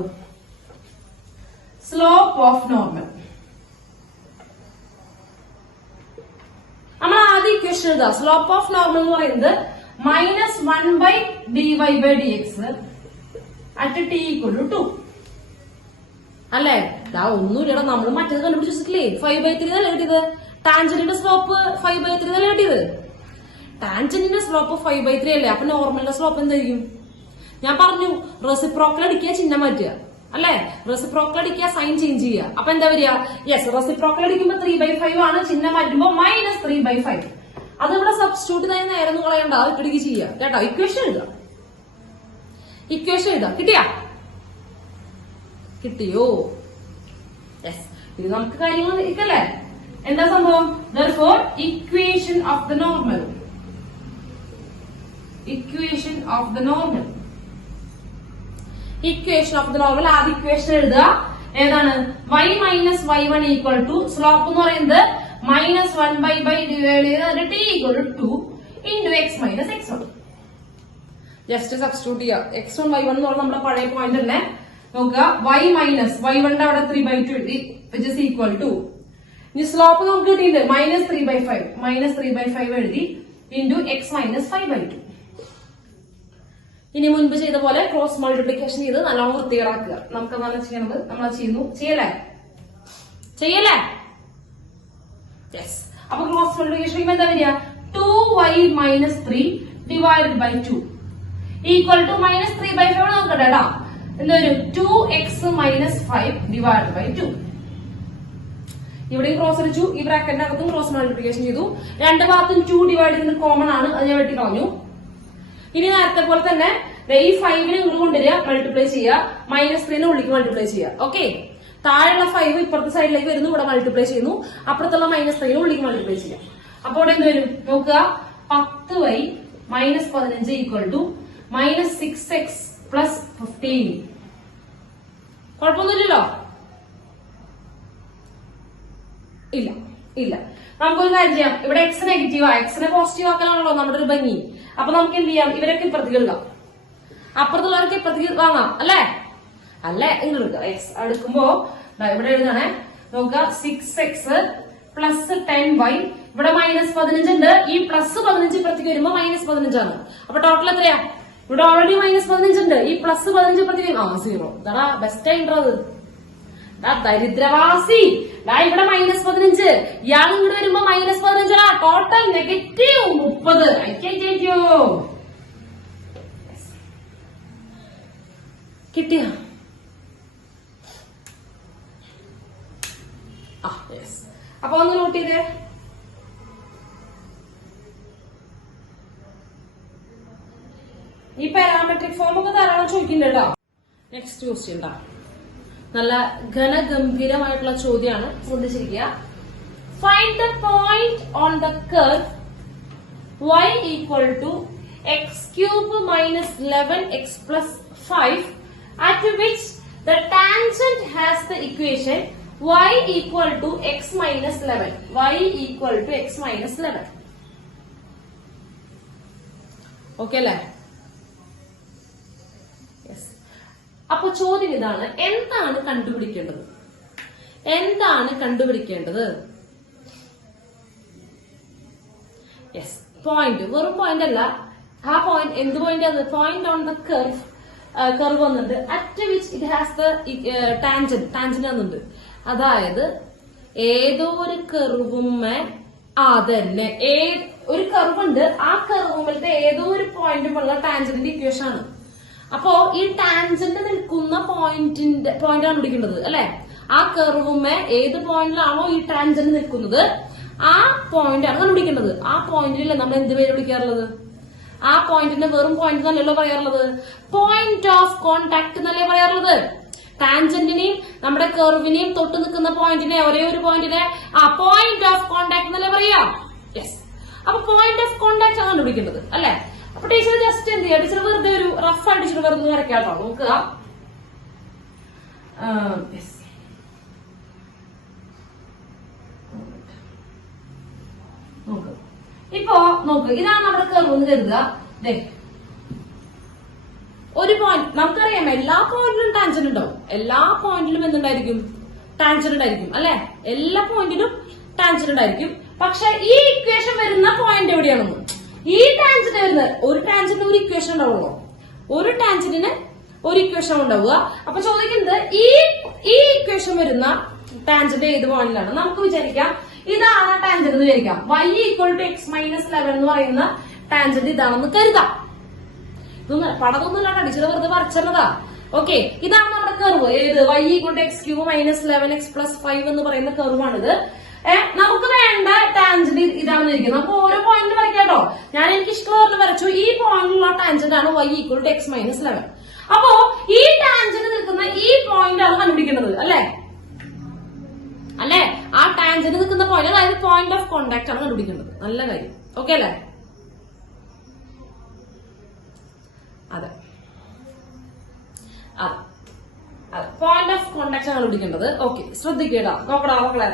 Slope of normal. നമ്മൾ ആദ്യം ഇക്വേഷൻ എഴുതാം. സ്ലോപ്പ് ഓഫ് നോർമൽ എന്ന് പറയുന്നത് -1/dy/dx at t equal to 2 അല്ലേ? ഒന്നുമില്ലടാ, നമ്മൾ മറ്റേത് കണ്ടുപിടിച്ചിട്ടില്ലേ? 5/3 അല്ലേ കിട്ടിയത്? ടാൻജന്റിന്റെ സ്ലോപ്പ് 5/3 അല്ലേ കിട്ടിയത്? ടാൻജന്റിന്റെ സ്ലോപ്പ് 5/3 അല്ലേ? അപ്പൊ നോർമലിന്റെ സ്ലോപ്പ് എന്തായിരിക്കും? ഞാൻ പറഞ്ഞു റെസിപ്രോക്കൽ അടിക്കുക, ചിഹ്നം മാറ്റുക അല്ലെ? റെസിപ്രോക്കൽ അടിക്കുക, സൈൻ ചേഞ്ച് ചെയ്യുക. അപ്പൊ എന്താ വരിക? യെസ്, റെസിപ്രോക്കൽ അടിക്കുമ്പോ 3/5 ആണ്, ചിഹ്നം മാറ്റുമ്പോ -3/5. അത് ഇവിടെ സബ്സ്റ്റിറ്റ്യൂട്ട് ചെയ്താൽ നേരെ കളയണ്ട, ഇട്ടിടിക്ക് ചെയ്യുക കേട്ടോ. ഇക്വേഷൻ എഴുതുക. കിട്ടിയോ? യെസ്, ഇത് നമുക്ക് കാര്യങ്ങൾ ഇരിക്കല്ലേ? എന്താ സംഭവം? therefore equation of the normal ആദ്യ ഇക്വേഷൻ എഴുതുക. ഏതാണ്? y minus y1 equal to slope എന്ന് പറയുന്നത് -1/dy t equal to 2 into x minus x1. Just substitute ചെയ്യുക. x1 y1 എന്ന് പറഞ്ഞാൽ നമ്മുടെ പഴയ പോയിന്റ് അല്ലേ? നോക്കുക, y മൈനസ് y1 അവിടെ 3/2 എഴുതി, വിച്ച് ഇസ് ഈക്വൽ ടു, ഇനി സ്ലോപ്പ് നമുക്ക് കിട്ടിയിട്ടുണ്ട് -3/5 എഴുതി ഇൻറ്റു x മൈനസ് 5/2. ഇനി മുൻപ് ചെയ്ത പോലെ ക്രോസ് മൾട്ടിപ്ലിക്കേഷൻ ചെയ്ത് നല്ലോണം വൃത്തികേടാക്കുക. നമുക്ക് എന്താണ് ചെയ്യണത്? നമ്മൾ ചെയ്യുന്നു. ചെയ്യല്ലേ? യെസ്. അപ്പൊ ക്രോസ് മൾട്ടിപ്ലിക്കേഷൻ ചെയ്യുമ്പോൾ എന്താ വരിക? 2y minus 3 divided by 2 equal to -3/5 നോക്കട്ടെ കേട്ടോ. എന്താ വരും? 2x minus 5 divided by 2. ഇവിടെയും ക്രോസ് അടിച്ചു, ഈ ബ്രാക്കറ്റിന്റെ അകത്തും ക്രോസ് മൾട്ടിപ്ലിക്കേഷൻ ചെയ്തു. രണ്ട് ഭാഗത്തും 2 ഡിവൈഡ് ചെയ്യുന്നത് കോമൺ ആണ്, അത് ഞാൻ വെട്ടി കളഞ്ഞു. ഇനി നേരത്തെ പോലെ തന്നെ ഈ 5നെ ഇങ്ങോട്ട് കൊണ്ടുവരിക, മൾട്ടിപ്ലൈ ചെയ്യുക, -3നെ ഉള്ളിലേക്ക് മൾട്ടിപ്ലൈ ചെയ്യുക. ഓക്കെ, താഴെയുള്ള 5 ഇപ്പുറത്തെ സൈഡിലേക്ക് വരുന്നു, ഇവിടെ മൾട്ടിപ്ലൈ ചെയ്യുന്നു. അപ്പുറത്തുള്ള -3നെ ഉള്ളിലേക്ക് മൾട്ടിപ്ലൈ ചെയ്യാം. അപ്പോൾ ഇവിടെ എന്ത് വരും നോക്കുക? 10y minus 15 equal to -6x plus 15. കുഴപ്പമൊന്നുമില്ലല്ലോ? ഇല്ല. നമുക്കൊരു കാര്യം ചെയ്യാം. ഇവിടെ എക്സ് നെഗറ്റീവാ, എക്സിനെ പോസിറ്റീവ് ആക്കാനാണല്ലോ നമ്മുടെ ഒരു ഭംഗി. അപ്പൊ നമുക്ക് എന്ത് ചെയ്യാം? ഇവരൊക്കെ ഇപ്പുറത്തേക്ക് എടുക്കാം, അപ്പുറത്തുള്ളവർക്ക് ഇപ്പുറത്തേക്ക് വാങ്ങാം അല്ലേ? ഇങ്ങനെ എടുക്കാം. എക്സ് എടുക്കുമ്പോ ഇവിടെ എഴുതണേ. നോക്കുക, 6x പ്ലസ് 10y. ഇവിടെ -15 ഉണ്ട്. ഈ +15 ഇപ്പുറത്തേക്ക് വരുമ്പോ -15 ആണ്. അപ്പൊ ടോട്ടൽ എത്രയാ? ഇവിടെ ഓൾറെഡി -15 ഉണ്ട്. ഈ +15 ഇപ്പുറത്തേക്ക് 0. ഇതാ ബെസ്റ്റ് ആയിട്ടത്. ദരിദ്രവാസി. ഇവിടെ -15, ഇയാൾ ഇങ്ങോട്ട് വരുമ്പോ -15. ടോട്ടൽ -30. അയ്യോ, കിട്ടിയ? അപ്പൊ ഒന്ന് നോട്ട് ചെയ്തേ. ഈ പാരാമെട്രിക് ഫോം ഒക്കെ ധാരാളം ചോദിക്കുന്നുണ്ട് കേട്ടോ. നെക്സ്റ്റ് ക്വസ്റ്റ്യൻ ഉണ്ടാ, നല്ല ഘനഗംഭീരമായിട്ടുള്ള ചോദ്യമാണ്, ശ്രദ്ധിച്ചിരിക്കുക. Find the point on the curve y equal to x³ minus 11x plus 5 at which the tangent has the equation y equal to x minus 11. y equal to x minus 11. Okay അല്ലേ? അപ്പൊ ചോദ്യം ഇതാണ്, എന്താണ് കണ്ടുപിടിക്കേണ്ടത്? Yes, point. വെറും പോയിന്റ് അല്ല. ആ പോയിന്റ് എന്ത് പോയിന്റ്? അത് point on the curve curve വന്നിട്ടുണ്ട്. At which it has the tangent വന്നിട്ടുണ്ട്. അതായത് ഏതോ ഒരു കർവുമ്മേ അതന്നെ ഒരു കർവ് ഉണ്ട്, ആ കർവുമ്മലത്തെ ഏതോ ഒരു പോയിന്റുമുള്ള ടാൻജന്റിന്റെ ഇക്വേഷൻ ആണ്. അപ്പോ ഈ ടാൻജന്റ് നിൽക്കുന്ന പോയിന്റാണ് കണ്ടുപിടിക്കേണ്ടത് അല്ലെ. ആ കർവുമ്മേ ഏത് പോയിന്റിലാണോ ഈ ടാൻജന്റ് നിൽക്കുന്നത് ആ പോയിന്റ് ആണ് കണ്ടുപിടിക്കേണ്ടത്. ആ പോയിന്റിൽ നമ്മൾ എന്ത് പേര് വിളിക്കാറുള്ളത്? ആ പോയിന്റിന്റെ വെറും പോയിന്റ് എന്നല്ലല്ലോ പറയാറുള്ളത്, പോയിന്റ് ഓഫ് കോണ്ടാക്ട് എന്നല്ലേ പറയാറുള്ളത്. ടാൻജന്റിനെയും നമ്മുടെ കർവിനെയും തൊട്ട് നിൽക്കുന്ന പോയിന്റിനെ, ഒരേ ഒരു പോയിന്റിനെ പോയിന്റ് ഓഫ് കോണ്ടാക്ട് എന്നല്ലേ പറയാ. യെസ്, അപ്പൊ പോയിന്റ് ഓഫ് കോണ്ടാക്ട് ആണ് കണ്ടുപിടിക്കേണ്ടത് അല്ലെ. അപ്പൊ ടീച്ചർ ജസ്റ്റ് എന്ത് ചെയ്യാം, ടീച്ചർ വെറുതെ ഒരു റഫായിട്ട് ടീച്ചർ വെറുതെ വരയ്ക്കാട്ടോ. നോക്കുക, നോക്ക് ഇപ്പൊ നോക്ക്, ഇതാണ് നമ്മുടെ കർവ് എന്ന് കരുതുക. ഒരു പോയിന്റ് നമുക്കറിയാം, എല്ലാ പോയിന്റിലും ടാൻജന്റ് ഉണ്ടാവും. എല്ലാ പോയിന്റിലും എന്തുണ്ടായിരിക്കും? ടാൻജന്റ് ഉണ്ടായിരിക്കും അല്ലെ. എല്ലാ പോയിന്റിലും ടാൻജന്റ് ഉണ്ടായിരിക്കും. പക്ഷെ ഈ ഇക്വേഷൻ വരുന്ന പോയിന്റ് എവിടെയാണെന്ന്, ഈ ടാൻജന്റ് വരുന്ന ഒരു ടാൻജന്റിന് ഒരു ഇക്വേഷൻ ഉണ്ടാവുള്ളൂ. ഒരു ടാൻജന്റിന് ഒരു ഇക്വേഷൻ ഉണ്ടാവുക. അപ്പൊ ചോദിക്കുന്നത് ഈ ഇക്വേഷൻ വരുന്ന ടാൻജന്റ് ഏത് പോയിന്റിലാണ്? നമുക്ക് വിചാരിക്കാം ഇതാണ് ടാൻജന്റ് എന്ന് വിചാരിക്കാം. y equal to X minus 11 എന്ന് പറയുന്ന ടാൻജന്റ് ഇതാണെന്ന് കരുതാം. ഇതൊന്നും പടതൊന്നുമില്ലാണ്ട് ടീച്ചർ വെറുതെ പറിച്ചതാ. ഓക്കെ, ഇതാണ് നമ്മുടെ കർവ്. ഏത്? y equal to x cube minus 11x plus 5 എന്ന് പറയുന്ന കർവാണിത്. നമുക്ക് വേണ്ട ടാൻജന്റ് ഇതാണെന്ന് ഇരിക്കുന്നത്. നമുക്ക് ഓരോ പോയിന്റ് വരയ്ക്കാട്ടോ. ഞാൻ എനിക്ക് ഇഷ്ടമുള്ള വരച്ചു. ഈ പോയിന്റിലുള്ള ടാൻജന്റ് ആണ് y equal to X minus 11. അപ്പോ ഈ ടാൻജന്റ് നിൽക്കുന്ന ഈ പോയിന്റ് ആണ് കണ്ടുപിടിക്കേണ്ടത് അല്ലെ. ആ ടാൻജന്റ് നിൽക്കുന്ന പോയിന്റ്, അതായത് പോയിന്റ് ഓഫ് കോണ്ടാക്ട് ആണ് കണ്ടുപിടിക്കേണ്ടത്. നല്ല കാര്യം. ഓക്കെ അല്ലെ? അതെ, പോയിന്റ് ഓഫ് കോണ്ടാക്ട് ആണ് കണ്ടുപിടിക്കേണ്ടത്. ഓക്കെ, ശ്രദ്ധിക്കേടാ. നോക്കടാ മക്കളെ,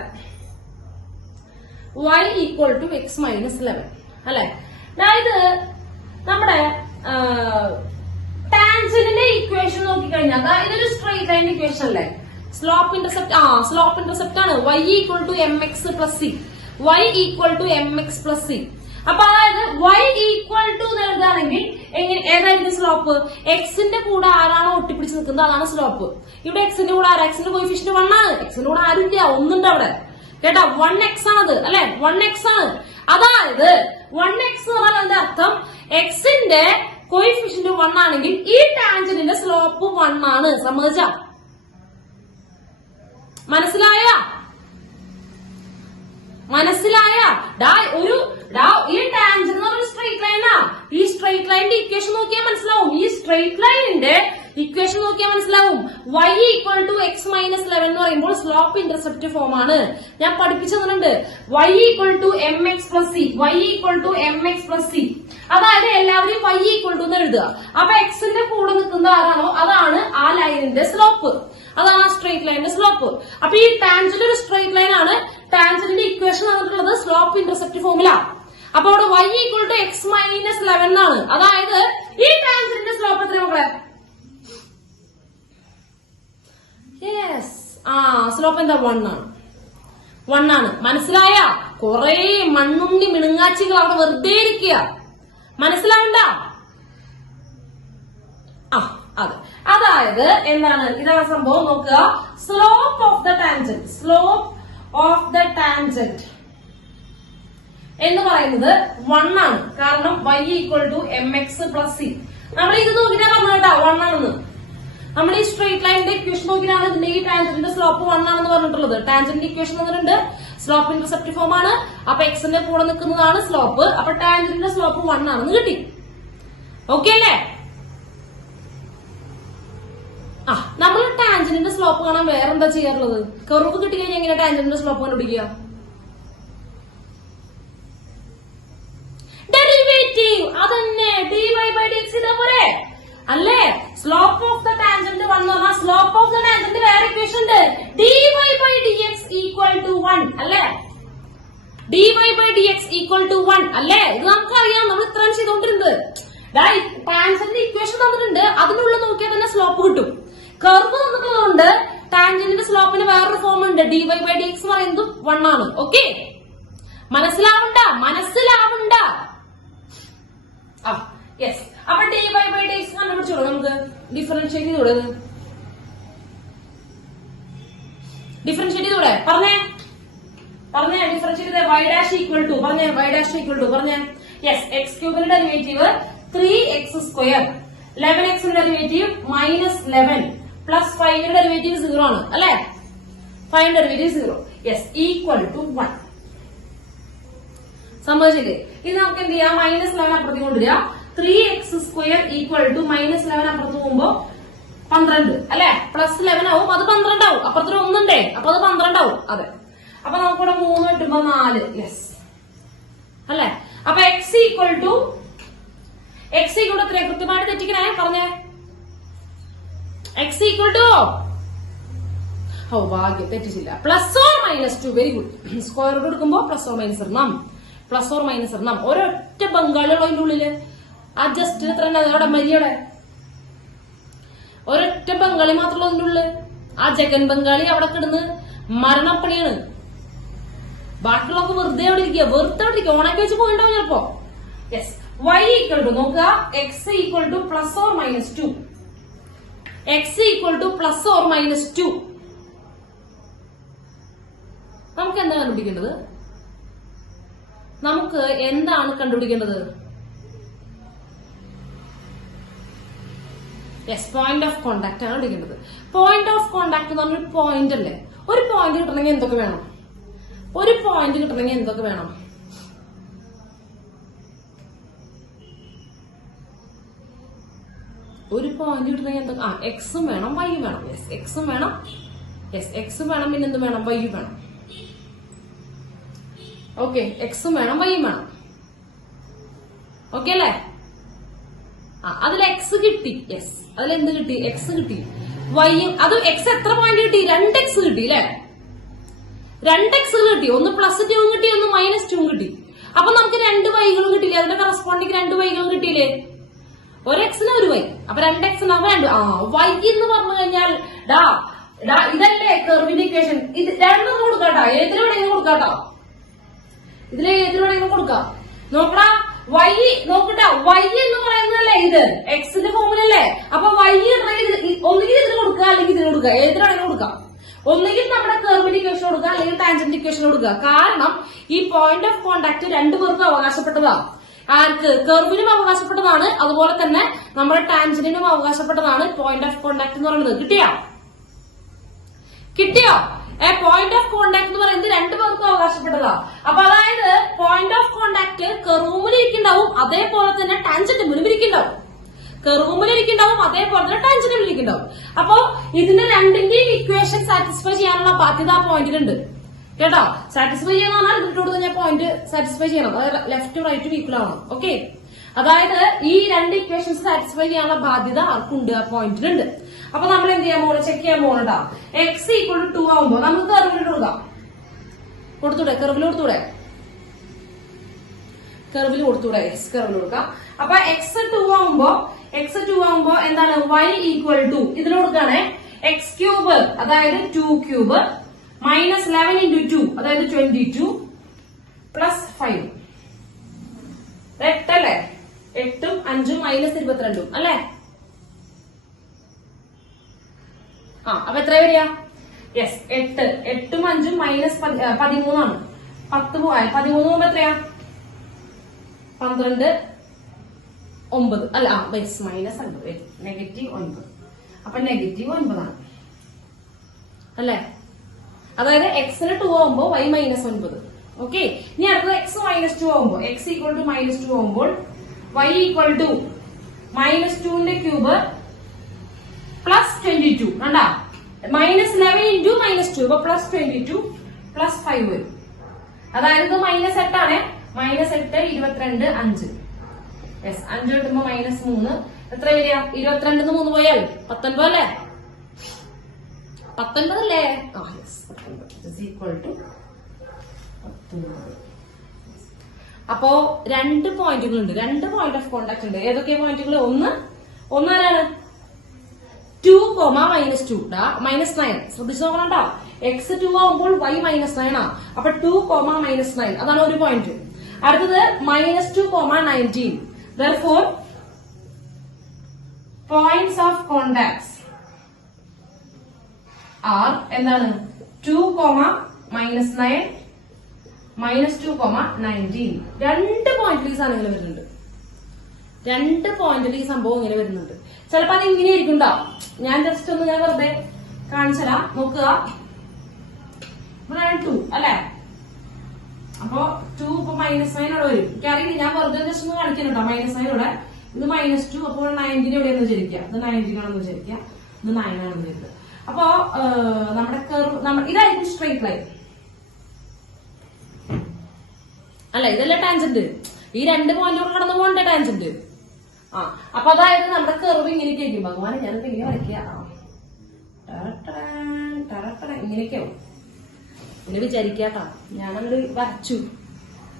y equal to X minus 11 അല്ലെ. അതായത് നമ്മുടെ ടാൻജന്റിന്റെ ഇക്വേഷൻ നോക്കിക്കഴിഞ്ഞാൽ ഇതൊരു സ്ട്രെയിറ്റ് ലൈൻ ഇക്വേഷൻ അല്ലേ. സ്ലോപ്പ് ഇന്റർസെപ്റ്റ് ആണ്. y equal to m x plus c. y equal to m x plus c. അപ്പൊ അതായത് y ഈക്വൽ ടു എഴുതുകയാണെങ്കിൽ ഏതായിരിക്കും സ്ലോപ്പ്? എക്സിന്റെ കൂടെ ആരാണോ ഒട്ടിപ്പിടിച്ച് നിൽക്കുന്നത് അതാണ് സ്ലോപ്പ്. ഇവിടെ എക്സിന്റെ കൂടെ ആരാ? എക്സിന്റെ കോയിഫിഷ്യന്റ് 1 ആണ്. എക്സിന്റെ കൂടെ ആരുമില്ല, ഒന്നുണ്ട് അവിടെ കേട്ടാ. 1x ആണത് അല്ലെ. 1x ആണ്. അതായത് 1x എന്ന് പറഞ്ഞാൽ എന്താ അർത്ഥം? എക്സിന്റെ കോയിഫിഷ്യന്റ് 1 ആണെങ്കിൽ ഈ ടാൻജന്റിന്റെ സ്ലോപ്പ് 1 ആണ്. സമ്മതിച്ച? മനസ്സിലായ? ഈ ടാൻജന്റ് ഒരു സ്ട്രെയിറ്റ് ലൈനാ. ഈ സ്ട്രെയിറ്റ് ലൈനിന്റെ ഇക്വേഷൻ നോക്കിയാൽ മനസ്സിലാവും. ഈ സ്ട്രെയിറ്റ് ലൈനിന്റെ ഇക്വേഷൻ നോക്കിയാൽ മനസ്സിലാവും. y equal to X minus 11 എന്ന് പറയുമ്പോൾ സ്ലോപ്പ് ഇന്റർസെപ്റ്റ് ഫോം ആണ്. ഞാൻ പഠിപ്പിച്ചു തന്നിട്ടുണ്ട്. y equal to m x plus c. y equal to m x plus c. അതായത് എല്ലാവരും y ഈക്വൽ ടു എന്ന് എഴുതുക. അപ്പൊ എക്സിന്റെ കൂടെ നിൽക്കുന്ന ആരാണോ അതാണ് ആ ലൈനിന്റെ സ്ലോപ്പ്. അതാണ് ആ സ്ട്രെയിറ്റ് ലൈനിന്റെ സ്ലോപ്പ്. അപ്പൊ ഈ ടാൻജന്റ് ഒരു സ്ട്രെയിറ്റ് ലൈൻ ആണ്. ടാൻജന്റിന്റെ ഇക്വേഷൻ വന്നിട്ടുള്ളത് സ്ലോപ്പ് ഇന്റർസെപ്റ്റ് ഫോമിലാ. അപ്പൊ അവിടെ y equal to X minus 11 ആണ്. അതായത് ഈ ടാൻജന്റിന്റെ സ്ലോപ്പ് എത്ര മക്കളെ? സ്ലോപ്പ് എന്താ? 1 ആണ്. 1 ആണ്. മനസ്സിലായ? കൊറേ മണ്ണുണ്ണി മിണുങ്ങാച്ചികൾ അവിടെ വെറുതെ ഇരിക്കുക. മനസ്സിലാവണ്ട? അതെ, അതായത് എന്താണ് ഇതാണ് സംഭവം. നോക്കുക, സ്ലോപ്പ് ഓഫ് ദ ടാൻജന്റ് എന്ന് പറയുന്നത് 1 ആണ്. കാരണം y equal to m x plus c. നമ്മൾ ഇത് നോക്കിട്ടാ പറഞ്ഞു കേട്ടാ 1 ആണെന്ന്. നമ്മൾ ഈ സ്ട്രെയിറ്റ് ലൈനിന്റെ ഇക്വേഷൻ നോക്കിയാണ് ഇതിന്റെ ഈ ടാൻജന്റിന്റെ സ്ലോപ്പ് 1 ആണെന്ന് പറഞ്ഞിട്ടുള്ളത്. ടാൻജന്റിന്റെ ഇക്വേഷൻ വന്നിട്ടുണ്ട്. സ്ലോപ്പ് ഇന്റർസെപ്റ്റ് ഫോം ആണ്. അപ്പൊ എക്സിന്റെ കൂടെ നിൽക്കുന്നതാണ് സ്ലോപ്പ്. അപ്പൊ ടാൻജന്റിന്റെ സ്ലോപ്പ് 1 ആണെന്ന് കിട്ടി. ഓക്കെ അല്ലേ? നമ്മൾ ടാൻജന്റിന്റെ സ്ലോപ്പ് കാണാൻ വേറെന്താ ചെയ്യാറുള്ളത്? കർവ് കിട്ടി കഴിഞ്ഞാൽ എങ്ങനെ ടാൻജന്റിന്റെ സ്ലോപ്പ് കണ്ടുപിടിക്കുക? ഡെറിവേറ്റീവ്. അതന്നെ, dy ബൈ dx ഇതേപോലെ അല്ലേ. സ്ലോപ്പ് ഓഫ് ദ ടാൻജന്റ് 1 എന്ന് പറഞ്ഞാൽ സ്ലോപ്പ് ഓഫ് ദ ടാൻജന്റ് വേറെ ഇക്വേഷൻ ഉണ്ട്. dy by dx equal to 1 അല്ലേ. dy by dx equal to 1 അല്ലേ. ഇത് നമുക്കറിയാം. നമ്മൾ ഇത്രയും ചെയ്തുകൊണ്ടിരുന്നത്. ടാൻജന്റിന്റെ ഇക്വേഷൻ തന്നിട്ടുണ്ട്. അതിനുള്ളിൽ നോക്കിയാൽ തന്നെ സ്ലോപ്പ് കിട്ടും. കർവ് തന്നിട്ടുള്ളതുകൊണ്ട് ടാൻജന്റിന്റെ സ്ലോപ്പിന് വേറൊരു ഫോം ഉണ്ട്. dy ബൈ dx എന്ന് പറയുന്നത് 1 ആണ്. ഓക്കെ, മനസ്സിലാവണ്ട? യെസ്. അപ്പൊ dy ബൈ dx കണ്ടുപിടിച്ചോളൂ നമുക്ക്. ഡിഫറൻഷിയേറ്റ് ചെയ്തൂടെ? ഡിഫറൻഷിയേറ്റ് ചെയ്തൂടെ? പറഞ്ഞേ ഡിഫറൻഷിയേറ്റ് ചെയ്തേ. y ഡാഷ് ഈക്വൽ ടു പറഞ്ഞേ, y ഡാഷ് ഈക്വൽ ടു പറഞ്ഞേ. യെസ്, എക്സ് ക്യൂബിന്റെ ഡെറിവേറ്റീവ് 3x², 11x ന്റെ ഡെറിവേറ്റീവ് -11 പ്ലസ് 5 ന്റെ ഡെറിവേറ്റീവ് 0 ആണ് അല്ലെ? 5 ന്റെ ഡെറിവേറ്റീവ് 0. Yes, equal to 1. സംഭവിച്ചില്ലേ? ഇത് നമുക്ക് എന്ത് ചെയ്യാം? -11 അപ്പുറത്തേക്ക് കൊണ്ടുവരിക. 3x² ഈക്വൽ ടു -11 അപ്പുറത്ത് പോകുമ്പോ 12 അല്ലെ? പ്ലസ് 11 ആവും, അത് 12 ആവും. അപ്പുറത്തൊരു 1 ഉണ്ടേ, അപ്പൊ അത് 12 ആവും. അതെ, അപ്പൊ നമുക്കിവിടെ 3 കിട്ടുമ്പോ 4. യെസ് അല്ലെ? അപ്പൊ x ഈക്വൽ ടു എത്ര? കൃത്യമായിട്ട് തെറ്റിക്കണേ, പറഞ്ഞേ. x ഈക്വൽ ടു ഭാഗ്യം തെറ്റിച്ചില്ല. +or-2. Very good. Square root എടുക്കുമ്പോ +or- ഇടണം, +or- ഇടണം. ഒരൊറ്റ ബംഗാളികളോ അതിന്റെ ഉള്ളില്? ആ ജസ്റ്റ് എത്ര അവിടെ മരിയുടെ ഒരൊറ്റ ബംഗാളി മാത്രമല്ലോ അതിന്റെ ഉള്ളില്. ആ ജഗൻ ബംഗാളി അവിടെ കിടന്ന് മരണപ്പണിയാണ്. ബാക്കിയുള്ളവർക്ക് വെറുതെ അവിടെ ഇരിക്കുക, ഓണാക്കി വെച്ച് പോയിണ്ടാവും ചിലപ്പോ. യെസ്, y ഈക്വൽ ടു നോക്കുക, x equal to +or-2. x equal to +or-2. നമുക്ക് എന്താ കണ്ടുപിടിക്കേണ്ടത്? നമുക്ക് എന്താണ് കണ്ടുപിടിക്കേണ്ടത്? യെസ്, പോയിന്റ് ഓഫ് കോണ്ടാക്ട് ആണ് കണ്ടുപിടിക്കേണ്ടത്. പോയിന്റ് ഓഫ് കോണ്ടാക്ട് എന്ന് പറഞ്ഞൊരു പോയിന്റ് അല്ലേ? ഒരു പോയിന്റ് കിട്ടണമെങ്കിൽ എന്തൊക്കെ വേണം? ഒരു പോയിന്റ് കിട്ടണമെങ്കിൽ എന്തൊക്കെ വേണം? ഒരു പോയിന്റ് കിട്ടണമെങ്കിൽ എന്തൊക്കെ? എക്സും വേണം, വൈയും വേണം. യെസ്, എക്സും വേണം. യെസ്, എക്സും വേണം, പിന്നെ എന്തും വേണം? വൈയും വേണം. ഓക്കെ, എക്സും വേണം, വൈയും വേണം. ഓക്കെ അല്ലേ? അതിൽ എക്സ് കിട്ടി. യെസ്, അതിലെന്ത് കിട്ടി? എക്സ് കിട്ടി. വൈയും അത് എക്സ് എത്ര പോയിന്റ് കിട്ടി? 2x കിട്ടി അല്ലെ? 2x കിട്ടി. ഒന്ന് +2 കിട്ടി, ഒന്ന് -2 കിട്ടി. അപ്പൊ നമുക്ക് 2 വൈകളും കിട്ടില്ലേ? അതിന്റെ കറസ്പോണ്ടിങ് 2 വൈകളും കിട്ടിയില്ലേ? ഒരു എക്സിന് ഒരു വൈ, അപ്പൊ 2x വേണ്ട. വൈ എന്ന് പറഞ്ഞു കഴിഞ്ഞാൽ ഇതല്ലേ കർവിന്റെ ഇക്വേഷൻ? ഇത് രണ്ടും കൊടുക്കാട്ടോ, ഏതിലൂടെയും കൊടുക്കാട്ടോ, ഇതിലെ ഏതിലൂടെയും കൊടുക്കാം. നോക്കടാ, വൈ നോക്കട്ടാ, വൈ എന്ന് പറയുന്നതല്ലേ ഇത്? എക്സിന്റെ ഫോമിലല്ലേ? അപ്പൊ വൈ ഒന്നുകിൽ ഇതിന് കൊടുക്കുക, അല്ലെങ്കിൽ ഇതിന് കൊടുക്കുക. ഏതിലാണെങ്കിലും കൊടുക്കാം. ഒന്നുകിൽ നമ്മുടെ കർവിന്റെ ഇക്വേഷൻ കൊടുക്കുക, അല്ലെങ്കിൽ ടാൻജന്റ് ഇക്വേഷൻ കൊടുക്കുക. കാരണം ഈ പോയിന്റ് ഓഫ് കോണ്ടാക്ട് രണ്ടുപേർക്കും അവകാശപ്പെട്ടതാണ്. ആർക്ക്? കർവിനും അവകാശപ്പെട്ടതാണ്, അതുപോലെ തന്നെ നമ്മുടെ ടാൻജന്റിനും അവകാശപ്പെട്ടതാണ് പോയിന്റ് ഓഫ് കോണ്ടാക്ട് എന്ന് പറയുന്നത്. കിട്ടിയോ? പോയിന്റ് ഓഫ് കോണ്ടാക്ട് എന്ന് പറയുന്നത് രണ്ടുപേർക്കും അവകാശപ്പെട്ടതാ. അപ്പൊ അതായത് പോയിന്റ് ഓഫ് കോണ്ടാക്ട് കർവുമിൽ ഇരിക്കുന്നുണ്ടാവും, അതേപോലെ തന്നെ ടാൻജന്റിലും ഇരിക്കുന്നുണ്ടാവും. കർവുമിൽ ഇരിക്കുന്നുണ്ടാവും, അതേപോലെ തന്നെ ടാൻജന്റിലും ഇരിക്കുന്നുണ്ടാവും. അപ്പൊ ഇതിന്റെ രണ്ടിന്റെയും ഇക്വേഷൻ സാറ്റിസ്ഫൈ ചെയ്യാനുള്ള ബാധ്യത ആ പോയിന്റിലുണ്ട് കേട്ടോ. സാറ്റിസ്ഫൈ ചെയ്യാന്ന് പറഞ്ഞാൽ ഇതിട്ടോട് തന്നെ പോയിന്റ് സാറ്റിസ്ഫൈ ചെയ്യണം. അതായത് ലെഫ്റ്റും റൈറ്റും ഈക്വൽ ആവണം. ഓക്കെ, അതായത് ഈ 2 ഇക്വേഷൻസ് സാറ്റിസ്ഫൈ ചെയ്യാനുള്ള ബാധ്യത ആർക്കുണ്ട്? ആ പോയിന്റിലുണ്ട്. അപ്പൊ നമ്മൾ എന്ത് ചെയ്യാൻ പോകണം? ചെക്ക് ചെയ്യാൻ പോകണട്ടാ. x ഈക്വൽ ടു 2 ആവുമ്പോ നമുക്ക് കർവിൽ കൊടുക്കാം. കർവിൽ കൊടുത്തൂടെ? കർവിൽ കൊടുക്കാം. അപ്പൊ x2 ആവുമ്പോ എന്താണ്? y ഈക്വൽ ടു ഇതിൽ കൊടുക്കുകയാണെ x³ അതായത് 2³ -11 × 2 അതായത് 22 +5. 8 അല്ലേ? 8ഉം 5ഉം -22 അല്ലേ? അപ്പൊ എത്ര വരിക? യെസ്, 8ഉം 5ഉം -13 ആണ്. 13 പോകുമ്പോ എത്രയാ? 12 9 അല്ല, -9 -9. അപ്പൊ -9 ആണ് അല്ലേ? അതായത് എക്സിന് 2 ആവുമ്പോ y -9. ഓക്കെ, ഇനി അടുത്തത് x -2 ആവുമ്പോ x ഈക്വൽ ടു -2 ആവുമ്പോൾ y ഈക്വൽ ടു -2ന്റെ ക്യൂബ് +22. കണ്ടാ? -11 × -2 അപ്പൊ +22 +5 വരും. അതായത് -8 ആണ്. -8 22 5. യെസ്, 5 കിട്ടുമ്പോ -3 എത്ര വരിക? 22 3 പോയാൽ 19 അല്ലേ? 19 അല്ലേ? യെസ്, 19 അപ്പോ 2 പോയിന്റുകളുണ്ട്, 2 പോയിന്റ് ഓഫ് കോണ്ടാക്ട് ഉണ്ട്. ഏതൊക്കെ പോയിന്റുകൾ? ഒന്ന് ആരാണ്? 2, -2 -9. ശ്രദ്ധിച്ചു നോക്കണോ? x2 ആവുമ്പോൾ y -9 ആണ്. അപ്പൊ 2, -9 അതാണ് ഒരു പോയിന്റ്. അടുത്തത് -2, -19. Therefore points of contacts R എന്താണ് 2, -9 -2, 19. 2 പോയിന്റിൽ ഈ സാധനം ഇങ്ങനെ വരുന്നുണ്ട്. 2 പോയിന്റിൽ ഈ സംഭവം ഇങ്ങനെ വരുന്നുണ്ട്. ചിലപ്പോ അത് ഇങ്ങനെ ഇരിക്കും ഉണ്ടാവും. ഞാൻ ജസ്റ്റ് ഒന്ന് ഞാൻ വെറുതെ കാണിച്ചതാ. നോക്കുക, 2 അല്ലെ? അപ്പൊ 2 ഇപ്പൊ -9 ഇവിടെ വരും. എനിക്കറിയില്ല, ഞാൻ വെറുതെ ജസ്റ്റ് ഒന്ന് കാണിക്കുന്നുണ്ടോ. -9 ഇവിടെ, ഇത് -2. അപ്പോൾ 19 എവിടെയെന്ന് വിചാരിക്കുക. ഇത് 19 ആണെന്ന് വിചാരിക്കുക, ഇത് 9 ആണെന്ന് വിചാരിക്കുക. അപ്പോ നമ്മുടെ കർവ് ഇതായിരിക്കും സ്ട്രെയിറ്റ് ലൈൻ അല്ല, ഇതല്ലേ ടാൻജന്റ്. ഈ 2 പോയിന്റുകൾ കടന്നു പോകണ്ടേ ടാൻജന്റ്. അപ്പൊ അതായത് നമ്മുടെ കർവ് ഇങ്ങനെയൊക്കെ ആയിരിക്കും. ഭഗവാൻ ഞാനിപ്പോ ഇങ്ങനെ വരയ്ക്കുക, ഇങ്ങനെയൊക്കെയാവും. ഇങ്ങനെ വിചാരിക്കാട്ടാ, ഞാനങ്ങോട്ട് വരച്ചു.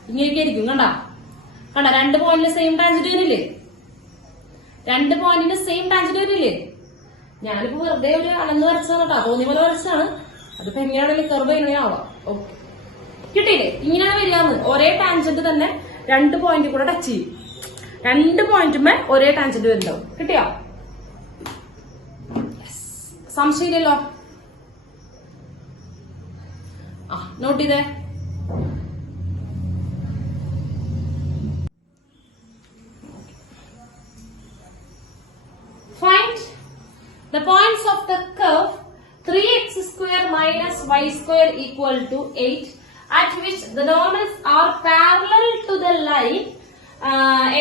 ഇങ്ങനെയൊക്കെ ആയിരിക്കും. കണ്ട 2 പോയിന്റിന് സെയിം ടാൻജന്റ് വരില്ലേ? 2 പോയിന്റിന് സെയിം ടാൻജന്റ് വരില്ലേ? ഞാനിപ്പോ വെറുതെ ഒരു അളന്ന് വരച്ചതാണ് കേട്ടോ, തോന്നിയ പോലെ വരച്ചാണ്. അതിപ്പോ എങ്ങനെയാണെങ്കിലും കർവ് എങ്ങനെയാവാം. ഓക്കെ, കിട്ടിയില്ലേ? ഇങ്ങനെയാണ് വരികയെന്ന്. ഒരേ ടാൻജന്റ് തന്നെ 2 പോയിന്റ് കൂടെ ടച്ച് ചെയ്യും. 2 പോയിന്റുമേ ഒരേ ടാൻജന്റ് വരുന്നുണ്ടാവും. കിട്ടിയോ? സംശയമില്ലല്ലോ. നോട്ട് ചെയ്തേ. Find the points of the curve 3x square minus y square equal to 8 at which the normals are parallel to the line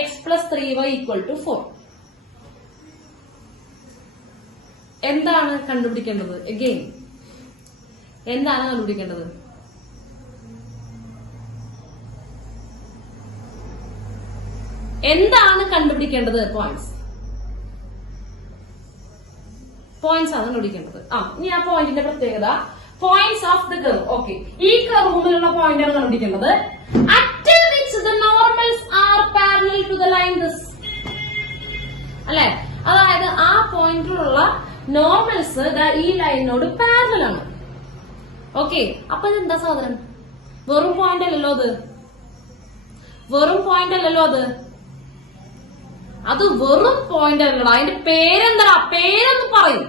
x plus 3y equal to 4. എന്താണ് കണ്ടുപിടിക്കേണ്ടത്? അഗെയിൻ എന്താണ് കണ്ടുപിടിക്കേണ്ടത്? എന്താണ് കണ്ടുപിടിക്കേണ്ടത്? പോയിന്റ്സ് ആണ് കണ്ടുപിടിക്കേണ്ടത്. ഇനി ആ പോയിന്റിന്റെ പ്രത്യേകത points of the curve. Okay, ഈ കർവിലുള്ള പോയിന്റ് ആണ് കണ്ടുപിടിക്കേണ്ടത്. At which the normals are parallel to the line this അല്ലെ? അതായത് ആ പോയിന്റിലുള്ള നോർമൽസ് ഈ ലൈനിനോട് പാരലൽ ആണ്. ഓക്കെ, അപ്പൊ ഇതെന്താ സാധനം? വെറും പോയിന്റ് അല്ലല്ലോ അത്. വെറും പോയിന്റ് അല്ലല്ലോ അത്. അത് വെറും പോയിന്റ് അല്ലടാ. അതിന്റെ പേരെന്താ? പേരൊന്ന് പറയും.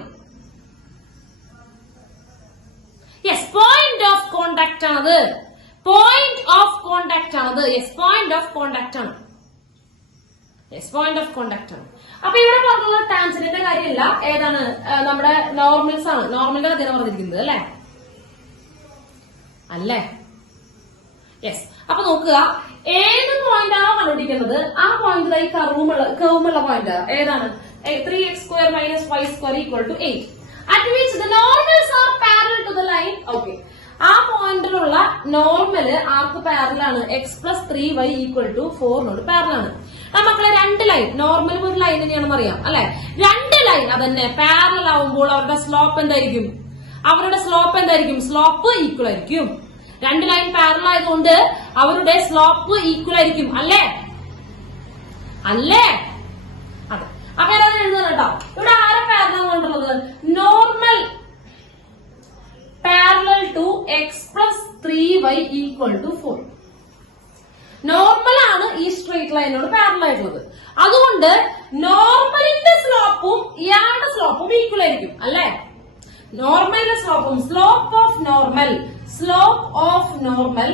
യെസ്, പോയിന്റ് ഓഫ് കോണ്ടാക്ട് ആണത്. പോയിന്റ് ഓഫ് കോണ്ടാക്ട് ആണത്. യെസ്, പോയിന്റ് ഓഫ് കോണ്ടാക്ട് ആണ്. യെസ്, പോയിന്റ് ഓഫ് കോണ്ടാക്ട് ആണ്. അപ്പൊ ഇവിടെ പറഞ്ഞത് ടാൻജന്റിന്റെ കാര്യമല്ല, ഏതാണ്? നമ്മുടെ നോർമൽസ് ആണ്. നോർമലിന്റെ കഥയാണ് പറഞ്ഞിരിക്കുന്നത് അല്ലെ? അല്ലേ? യെസ്. അപ്പൊ നോക്കുക, ഏത് പോയിന്റ് ആണോ കണ്ടുപിടിക്കുന്നത് ആ പോയിന്റ് ഈ കർവുമുള്ള പോയിന്റ് ഏതാണ്? 3x square minus y square equal to 8 at which the normals are parallel to the line. Okay, ആ പോയിന്റിലുള്ള നോർമൽ ആർക്ക് പാരലൽ ആണ്? x plus 3y equal to 4 നോട് പാരലൽ ആണ്. മക്കളെ 2 ലൈൻ, നോർമൽ ഒരു ലൈൻ തന്നെയാണെന്ന് അറിയാം അല്ലെ? 2 ലൈൻ അതന്നെ പാരലൽ ആവുമ്പോൾ അവരുടെ സ്ലോപ്പ് എന്തായിരിക്കും? സ്ലോപ്പ് ഈക്വൽ ആയിരിക്കും. 2 ലൈൻ പാരലൽ ആയതുകൊണ്ട് അവരുടെ സ്ലോപ്പ് ഈക്വൽ ആയിരിക്കും. അല്ലേ? അതെ. അപ്പൊ ഏതാണ് എഴുതുന്നത് കേട്ടോ? ഇവിടെ ആരെ പാരലൽ കൊണ്ടുള്ളത്? Normal parallel to x plus 3y equal to 4. Normal ആണ് ഈ സ്ട്രെയിറ്റ് ലൈനോട് പാരലൽ ആയിട്ടുള്ളത്. അതുകൊണ്ട് നോർമലിന്റെ സ്ലോപ്പും ഇയാളുടെ സ്ലോപ്പും ഈക്വൽ ആയിരിക്കും. അല്ലേ? നോർമലിന്റെ സ്ലോപ്പും slope of normal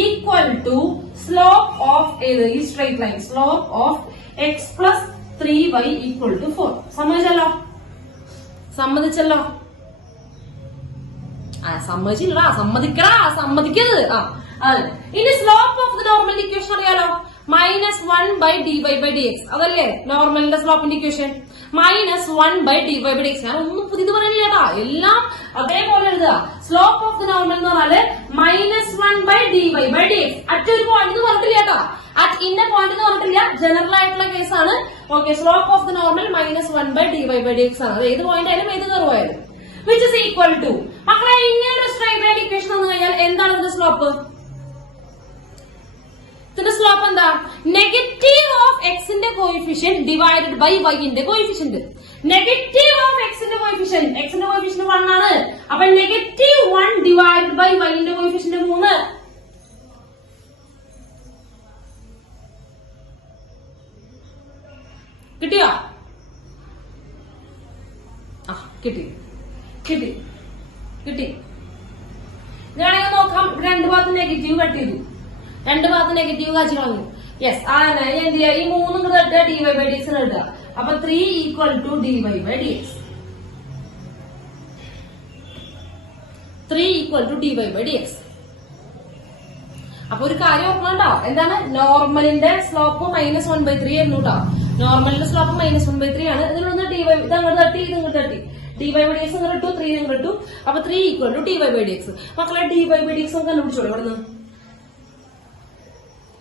equal to slope of ഏത്? ഈ straight line slope of x plus 3y equal to 4. സമ്മതിച്ചല്ലോ? സമ്മതിക്കരുത്. ഇനി slope of the normal equation അറിയാലോ? -1/dy/dx. അതല്ലേ നോർമലിന്റെ സ്ലോപ്പിന്റെ ഇക്വേഷൻ? -1/dy/dx. ഞാൻ ഒന്നും പുതിയത് പറയുന്നില്ല കേട്ടാ, എല്ലാം അതേപോലെ എഴുതുക. സ്ലോപ്പ് ഓഫ് ദ നോർമൽ എന്ന് പറഞ്ഞാല് -1/dy/dx. അറ്റൊരു പോയിന്റ് എന്ന് പറഞ്ഞിട്ടില്ല കേട്ടോ, ഇന്ന പോയിന്റ് എന്ന് പറഞ്ഞിട്ടില്ല, ജനറൽ ആയിട്ടുള്ള കേസാണ്. Okay, slope of the normal -1/dy/dx ആണ്. അത് ഏത് പോയിന്റ് ആയാലും ഏത് കർവ് ആയാലും. വിച്ച് ഇസ് ഈക്വൽ ടു, മക്കളെ ഇങ്ങനെ ഒരു സ്ട്രെയിറ്റ് ലൈൻ ഇക്വേഷൻ വന്നു കഴിഞ്ഞാൽ എന്താണ് ഇതിന്റെ സ്ലോപ്പ്? ഇതിന്റെ സ്ലോപ്പ് എന്താ? നെഗറ്റീവ് ഓഫ് എക്സിന്റെ കോയിഫിഷ്യന്റ് ഡിവൈഡഡ് ബൈ വൈന്റെ കോയിഫിഷ്യന്റ്. നെഗറ്റീവ് ഓഫ് എക്സിന്റെ കോയിഫിഷ്യന്റ് 1 ആണ്. അപ്പൊ -1 ഡിവൈഡഡ് ബൈ വൈന്റെ കോയിഫിഷ്യന്റ് 3. കിട്ടിയോ? കിട്ടി കിട്ടി കിട്ടി. ഇതാണെങ്കിൽ നോക്കാം, രണ്ട് ഭാഗത്ത് നെഗറ്റീവ് കട്ട് ചെയ്തു, രണ്ട് ഭാഗത്ത് നെഗറ്റീവ് കാച്ചി കളഞ്ഞു. യെസ്, ഞാൻ എന്ത് ചെയ്യാം, ഈ 3 ഇങ്ങോട്ട് തട്ടുക, dy/dx എഴുതുക. അപ്പൊ 3 = dy/dx. 3 = dy/dx. അപ്പൊ ഒരു കാര്യം ഓർക്കണോ, എന്താണ് നോർമലിന്റെ സ്ലോപ്പ് -1/3 ആയിരുന്നു കേട്ടോ. നോർമലിന്റെ സ്ലോപ്പ് -1/3 ആണ്. ഇതിലൊന്ന് ഇത് അങ്ങോട്ട് തട്ടി, ഇത് ഇങ്ങോട്ട് തട്ടി, dy/dx ഇങ്ങനെ ഇട്ടു, 3 ഇങ്ങോട്ട് ഇട്ടു. അപ്പൊ 3 = dy/dx. മക്കളെ dy/dx കണ്ടുപിടിച്ചോളൂ, ഇവിടുന്ന്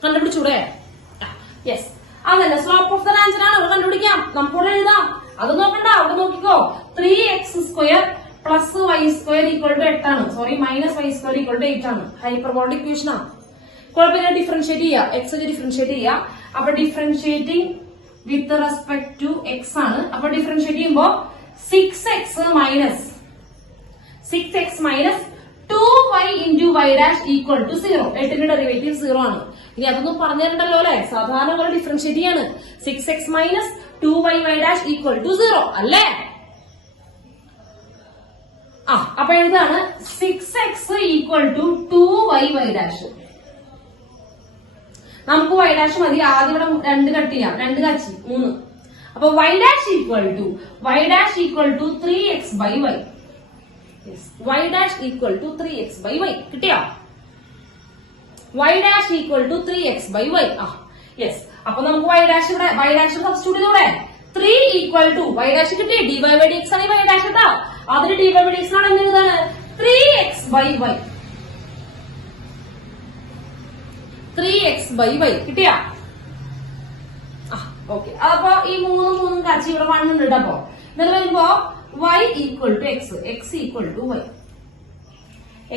കണ്ടുപിടിച്ചൂടെ? യെസ്, അതല്ല സ്ലോപ്പ് ഓഫ് ദ ടാൻജന്റ് ആണ്, കണ്ടുപിടിക്കാം, നമുക്കിവിടെ എഴുതാം. അത് നോക്കണ്ട, അവിടെ നോക്കിക്കോ. 3x² + y² = 8 ആണ്. സോറി, -y² = 8 ആണ്. ഹൈപ്പർബോളിക് ഇക്വേഷൻ ആണ്. കുഴപ്പമില്ല, ഡിഫറൻഷിയേറ്റ് ചെയ്യാം, എക്സ് ഡിഫറൻഷിയേറ്റ് ചെയ്യാം. അപ്പൊ differentiating with respect to x ആണ്. അപ്പൊ ഡിഫറൻഷിയേറ്റ് ചെയ്യുമ്പോ 6x - 2y × y' = 0. 8ന്റെ ഡെറിവേറ്റീവ് 0 ആണ്. ഇനി അതൊന്നും പറഞ്ഞു തരണ്ടല്ലോ അല്ലെ, സാധാരണ പോലെ ഡിഫറൻഷിയേറ്റ് ചെയ്യാണ്. 6x - 2y y' = 0 അല്ലേ? അപ്പൊ എഴുതാണ് 6x = 2y y'. നമുക്ക് y' മതി, ആദ്യം ഇവിടെ 2 കട്ട് ചെയ്യാം, 2 കാച്ചി 3. അപ്പൊ y' = 3x/y. y' = 3x/y. കിട്ടിയോ? y' = 3x/y. യെസ്, അപ്പൊ നമുക്ക് y' സബ്സ്റ്റിറ്റ്യൂട്ട് ചെയ്തൂടെ? 3 = y' കിട്ടി, dy/dx ആണ് y' കേട്ടോ. അതിന് dy/dx ആണ് എന്താണ് 3x/y. 3x/y കിട്ടിയാ? ഓക്കെ. അപ്പൊ ഈ 3 കാച്ചി ഇവിടെ 1 ഉണ്ട് കേട്ടോ. എന്നിട്ട് വരുമ്പോ y = x, x = y,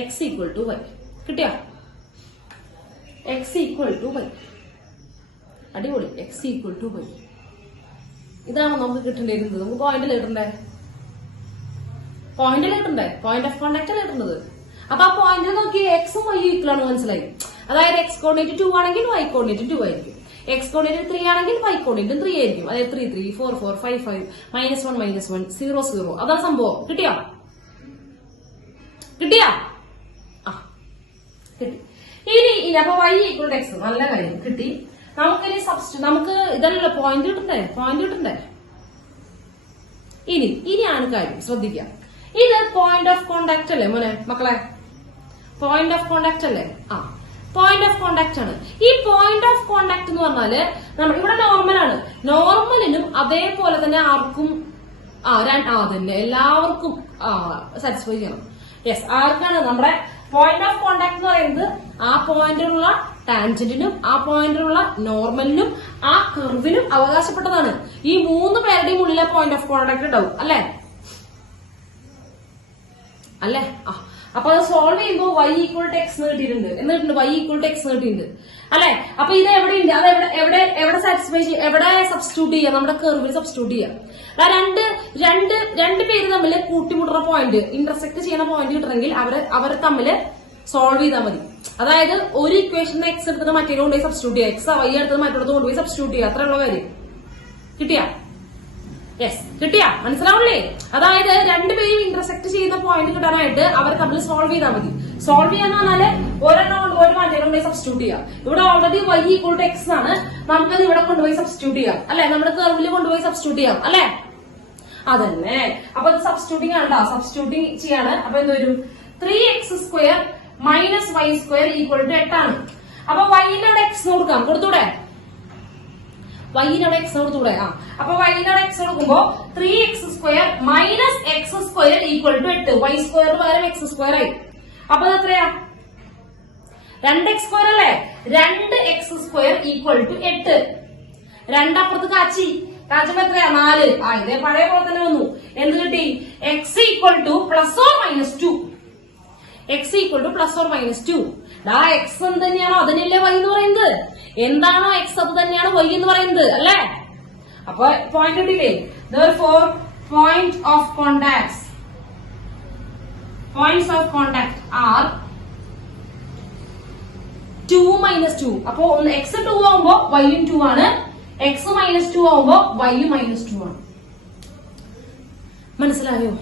x = y കിട്ടിയാ? x = y. അടിപൊളി, x = y. ഇതാണ് നമുക്ക് കിട്ടേണ്ടിയിരുന്നത്. നമുക്ക് പോയിന്റ് കിട്ടണ്ടേ, പോയിന്റ് ഓഫ് കോണ്ടാക്ട് കിട്ടുന്നത്. അപ്പൊ ആ പോയിന്റ് നോക്കി എക്സും വൈയും ഈക്വൽ ആണ്, മനസ്സിലായി? അതായത് x കോർഡിനേറ്റ് 2 ആണെങ്കിൽ y കോർഡിനേറ്റ് 2 ആയിരിക്കും, x കോർഡിനേറ്റ് 3 ആണെങ്കിൽ y കോർഡിനേറ്റ് 3 ആയിരിക്കും. അതായത് 3 3 4 4 5 5 -1 -1 0 0. അതാണ് സംഭവം. കിട്ടിയോ? കിട്ടി. അപ്പൊ y = x. നല്ല കാര്യം, കിട്ടി. നമുക്കിനി നമുക്ക് ഇതല്ല പോയിന്റ് കിട്ടണ്ടേ. ഇനിയാണ് കാര്യം, ശ്രദ്ധിക്കാം. ഇത് പോയിന്റ് ഓഫ് കോണ്ടാക്ട് അല്ലേ മോനെ മക്കളെ? പോയിന്റ് ഓഫ് കോണ്ടാക്ട് അല്ലേ? പോയിന്റ് ഓഫ് കോണ്ടാക്ട് ആണ്. ഈ പോയിന്റ് ഓഫ് കോണ്ടാക്ട് എന്ന് പറഞ്ഞാല് ഇവിടെ നോർമലാണ്. നോർമലിനും അതേപോലെ തന്നെ ആർക്കും തന്നെ എല്ലാവർക്കും സാറ്റിസ്ഫൈ ചെയ്യണം. യെസ്, ആർക്കാണ് നമ്മുടെ പോയിന്റ് ഓഫ് കോണ്ടാക്ട് എന്ന് പറയുന്നത്? ആ പോയിന്റിലുള്ള ടാൻജന്റിനും ആ പോയിന്റിലുള്ള നോർമലിനും ആ കർവിനും അവകാശപ്പെട്ടതാണ്. ഈ 3 പേരുടെയും ഉള്ളിലെ പോയിന്റ് ഓഫ് കോണ്ടാക്ട് ഉണ്ടാവും അല്ലേ? അപ്പൊ അത് സോൾവ് ചെയ്യുമ്പോൾ y = x കിട്ടിയിട്ടുണ്ട്, എന്നിട്ടുണ്ട് y = x കിട്ടിയിട്ടുണ്ട് അല്ലെ? അപ്പൊ ഇത് എവിടെയുണ്ട്? അത് എവിടെ സാറ്റിസ്ഫൈ ചെയ്യും, എവിടെ സബ്സ്റ്റിറ്റ്യൂട്ട് ചെയ്യാം? നമ്മുടെ കർവിൽ സബ്സ്റ്റിറ്റ്യൂട്ട് ചെയ്യാം. രണ്ട് പേര് തമ്മിൽ കൂട്ടിമുട്ടുന്ന പോയിന്റ്, ഇന്റർസെക്ട് ചെയ്യുന്ന പോയിന്റ് കിട്ടണമെങ്കിൽ അവരെ തമ്മിൽ സോൾവ് ചെയ്താൽ മതി. അതായത് ഒരു ഇക്വേഷന് x എടുത്തിട്ട് മറ്റേ കൊണ്ടുപോയി സബ്സ്റ്റിറ്റ്യൂട്ട് ചെയ്യാം, x y എടുത്തത് മറ്റോടത്ത് കൊണ്ടുപോയി സബ്സ്റ്റിറ്റ്യൂട്ട് ചെയ്യുക, അത്രയുള്ള കാര്യം. കിട്ടിയാ? യെസ്, കിട്ടിയാ? മനസ്സിലാവില്ലേ? അതായത് രണ്ടുപേരും ഇന്റർസെക്ട് ചെയ്യുന്ന പോയിന്റ് കിട്ടാനായിട്ട് അവർ തമ്മിൽ സോൾവ് ചെയ്താൽ മതി. സോൾവ് ചെയ്യാന്ന് പറഞ്ഞാല് ഒരെണ്ണം കൊണ്ടുപോയി മറ്റേ കൊണ്ടുപോയി സബ്സ്റ്റിറ്റ്യൂട്ട് ചെയ്യാം. ഇവിടെ ഓൾറെഡി y = x ആണ്, നമുക്കത് ഇവിടെ കൊണ്ടുപോയി സബ്സ്റ്റിറ്റ്യൂട്ട് ചെയ്യാം അല്ലെ? നമ്മുടെ കർവിൽ കൊണ്ടുപോയി സബ്സ്റ്റിറ്റ്യൂട്ട് ചെയ്യാം അല്ലെ? അതന്നെ. അപ്പൊ അത് സബ്സ്റ്റിറ്റ്യൂട്ടിംഗ് ആണ്, സബ്സ്റ്റിറ്റ്യൂട്ടിംഗ് ചെയ്യാണ്. അപ്പൊ എന്ത് വരും? 3x² - y² = 8 ആണ്. അപ്പൊ y-നോട് x കൊടുത്തൂടെ? y-നോട് x കൊടുത്തൂടെ? അപ്പൊ y-നോട് x കൊടുക്കുമ്പോ 3x² - x² = 8. y² പകരം x² ആയി. അപ്പൊ അത് എത്രയാ? 2x² അല്ലേ? 2x² = 8. 2 അപ്പുറത്ത് കാച്ചപ്പോ എത്രയാ? 4. ഇതേ പഴയ പോലെ തന്നെ വന്നു. എന്ത് കിട്ടി? x = +or-2. x = +or-2. x എന്ത് തന്നെയാണോ അതിനല്ലേ y എന്ന് പറയുന്നത്? എന്താണോ x അത് തന്നെയാണ് y എന്ന് പറയുന്നത് അല്ലേ? അപ്പൊ പോയിന്റ് കിട്ടിയില്ലേ? Therefore, points of contact are 2 - 2. അപ്പൊ x 2 ആവുമ്പോ y 2 ആണ്, x - 2 ആവുമ്പോ y - 2 ആണ്. മനസ്സിലായോ?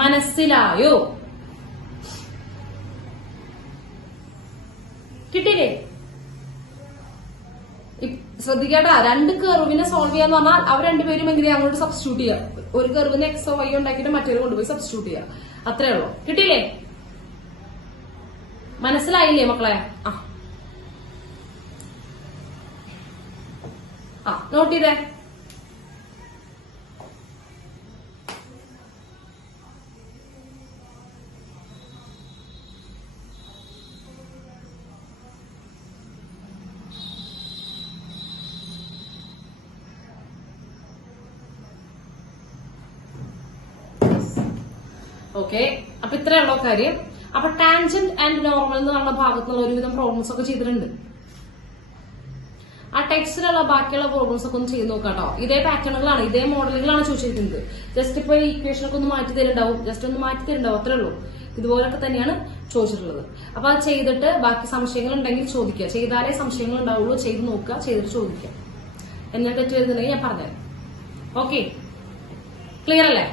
മനസ്സിലായോ? കിട്ടിയില്ലേ? ശ്രദ്ധിക്കട്ടാ, രണ്ട് കർവിനെ സോൾവ് ചെയ്യാന്ന് പറഞ്ഞാൽ അവർ രണ്ടുപേരും എങ്ങനെയാ അങ്ങോട്ട് സബ്സ്റ്റിറ്റ്യൂട്ട് ചെയ്യുക. ഒരു കർവിന് എക്സോ വൈ ഉണ്ടാക്കിയിട്ട് മറ്റൊരു കൊണ്ടുപോയി സബ്സ്റ്റിറ്റ്യൂട്ട് ചെയ്യുക. അത്രേ ഉള്ളൂ. കിട്ടിയില്ലേ? മനസ്സിലായില്ലേ മക്കളെ? നോട്ട് ചെയ്തേ. ഓക്കെ, അപ്പൊ ഇത്രയുള്ള കാര്യം. അപ്പൊ ടാൻജന്റ് ആൻഡ് നോർമൽ എന്ന് പറഞ്ഞ ഭാഗത്തുള്ള ഒരുവിധം പ്രോബ്ലംസ് ഒക്കെ ചെയ്തിട്ടുണ്ട്. ആ ടെക്സ്റ്റിലുള്ള ബാക്കിയുള്ള പ്രോബ്ലംസ് ഒക്കെ ഒന്ന് ചെയ്ത് നോക്കാട്ടോ. ഇതേ പാറ്റേണുകളാണ്, ഇതേ മോഡലുകളാണ് ചോദിച്ചിരിക്കുന്നത്. ജസ്റ്റ് ഇപ്പൊ ഈ ഇക്വേഷനൊക്കെ ഒന്ന് മാറ്റി തരുന്നുണ്ടാവും, ജസ്റ്റ് ഒന്ന് മാറ്റി തരുന്നുണ്ടാവും, അത്രേ ഉള്ളൂ. ഇതുപോലൊക്കെ തന്നെയാണ് ചോദിച്ചിട്ടുള്ളത്. അപ്പൊ അത് ചെയ്തിട്ട് ബാക്കി സംശയങ്ങൾ ഉണ്ടെങ്കിൽ ചോദിക്കുക. ചെയ്താലേ സംശയങ്ങൾ ഉണ്ടാവുള്ളൂ. ചെയ്ത് നോക്കുക, ചെയ്തിട്ട് ചോദിക്കുക. എന്നാൽ തെറ്റ് വരുന്നുണ്ടെങ്കിൽ ഞാൻ പറഞ്ഞുതരാം. ഓക്കെ, ക്ലിയർ അല്ലേ?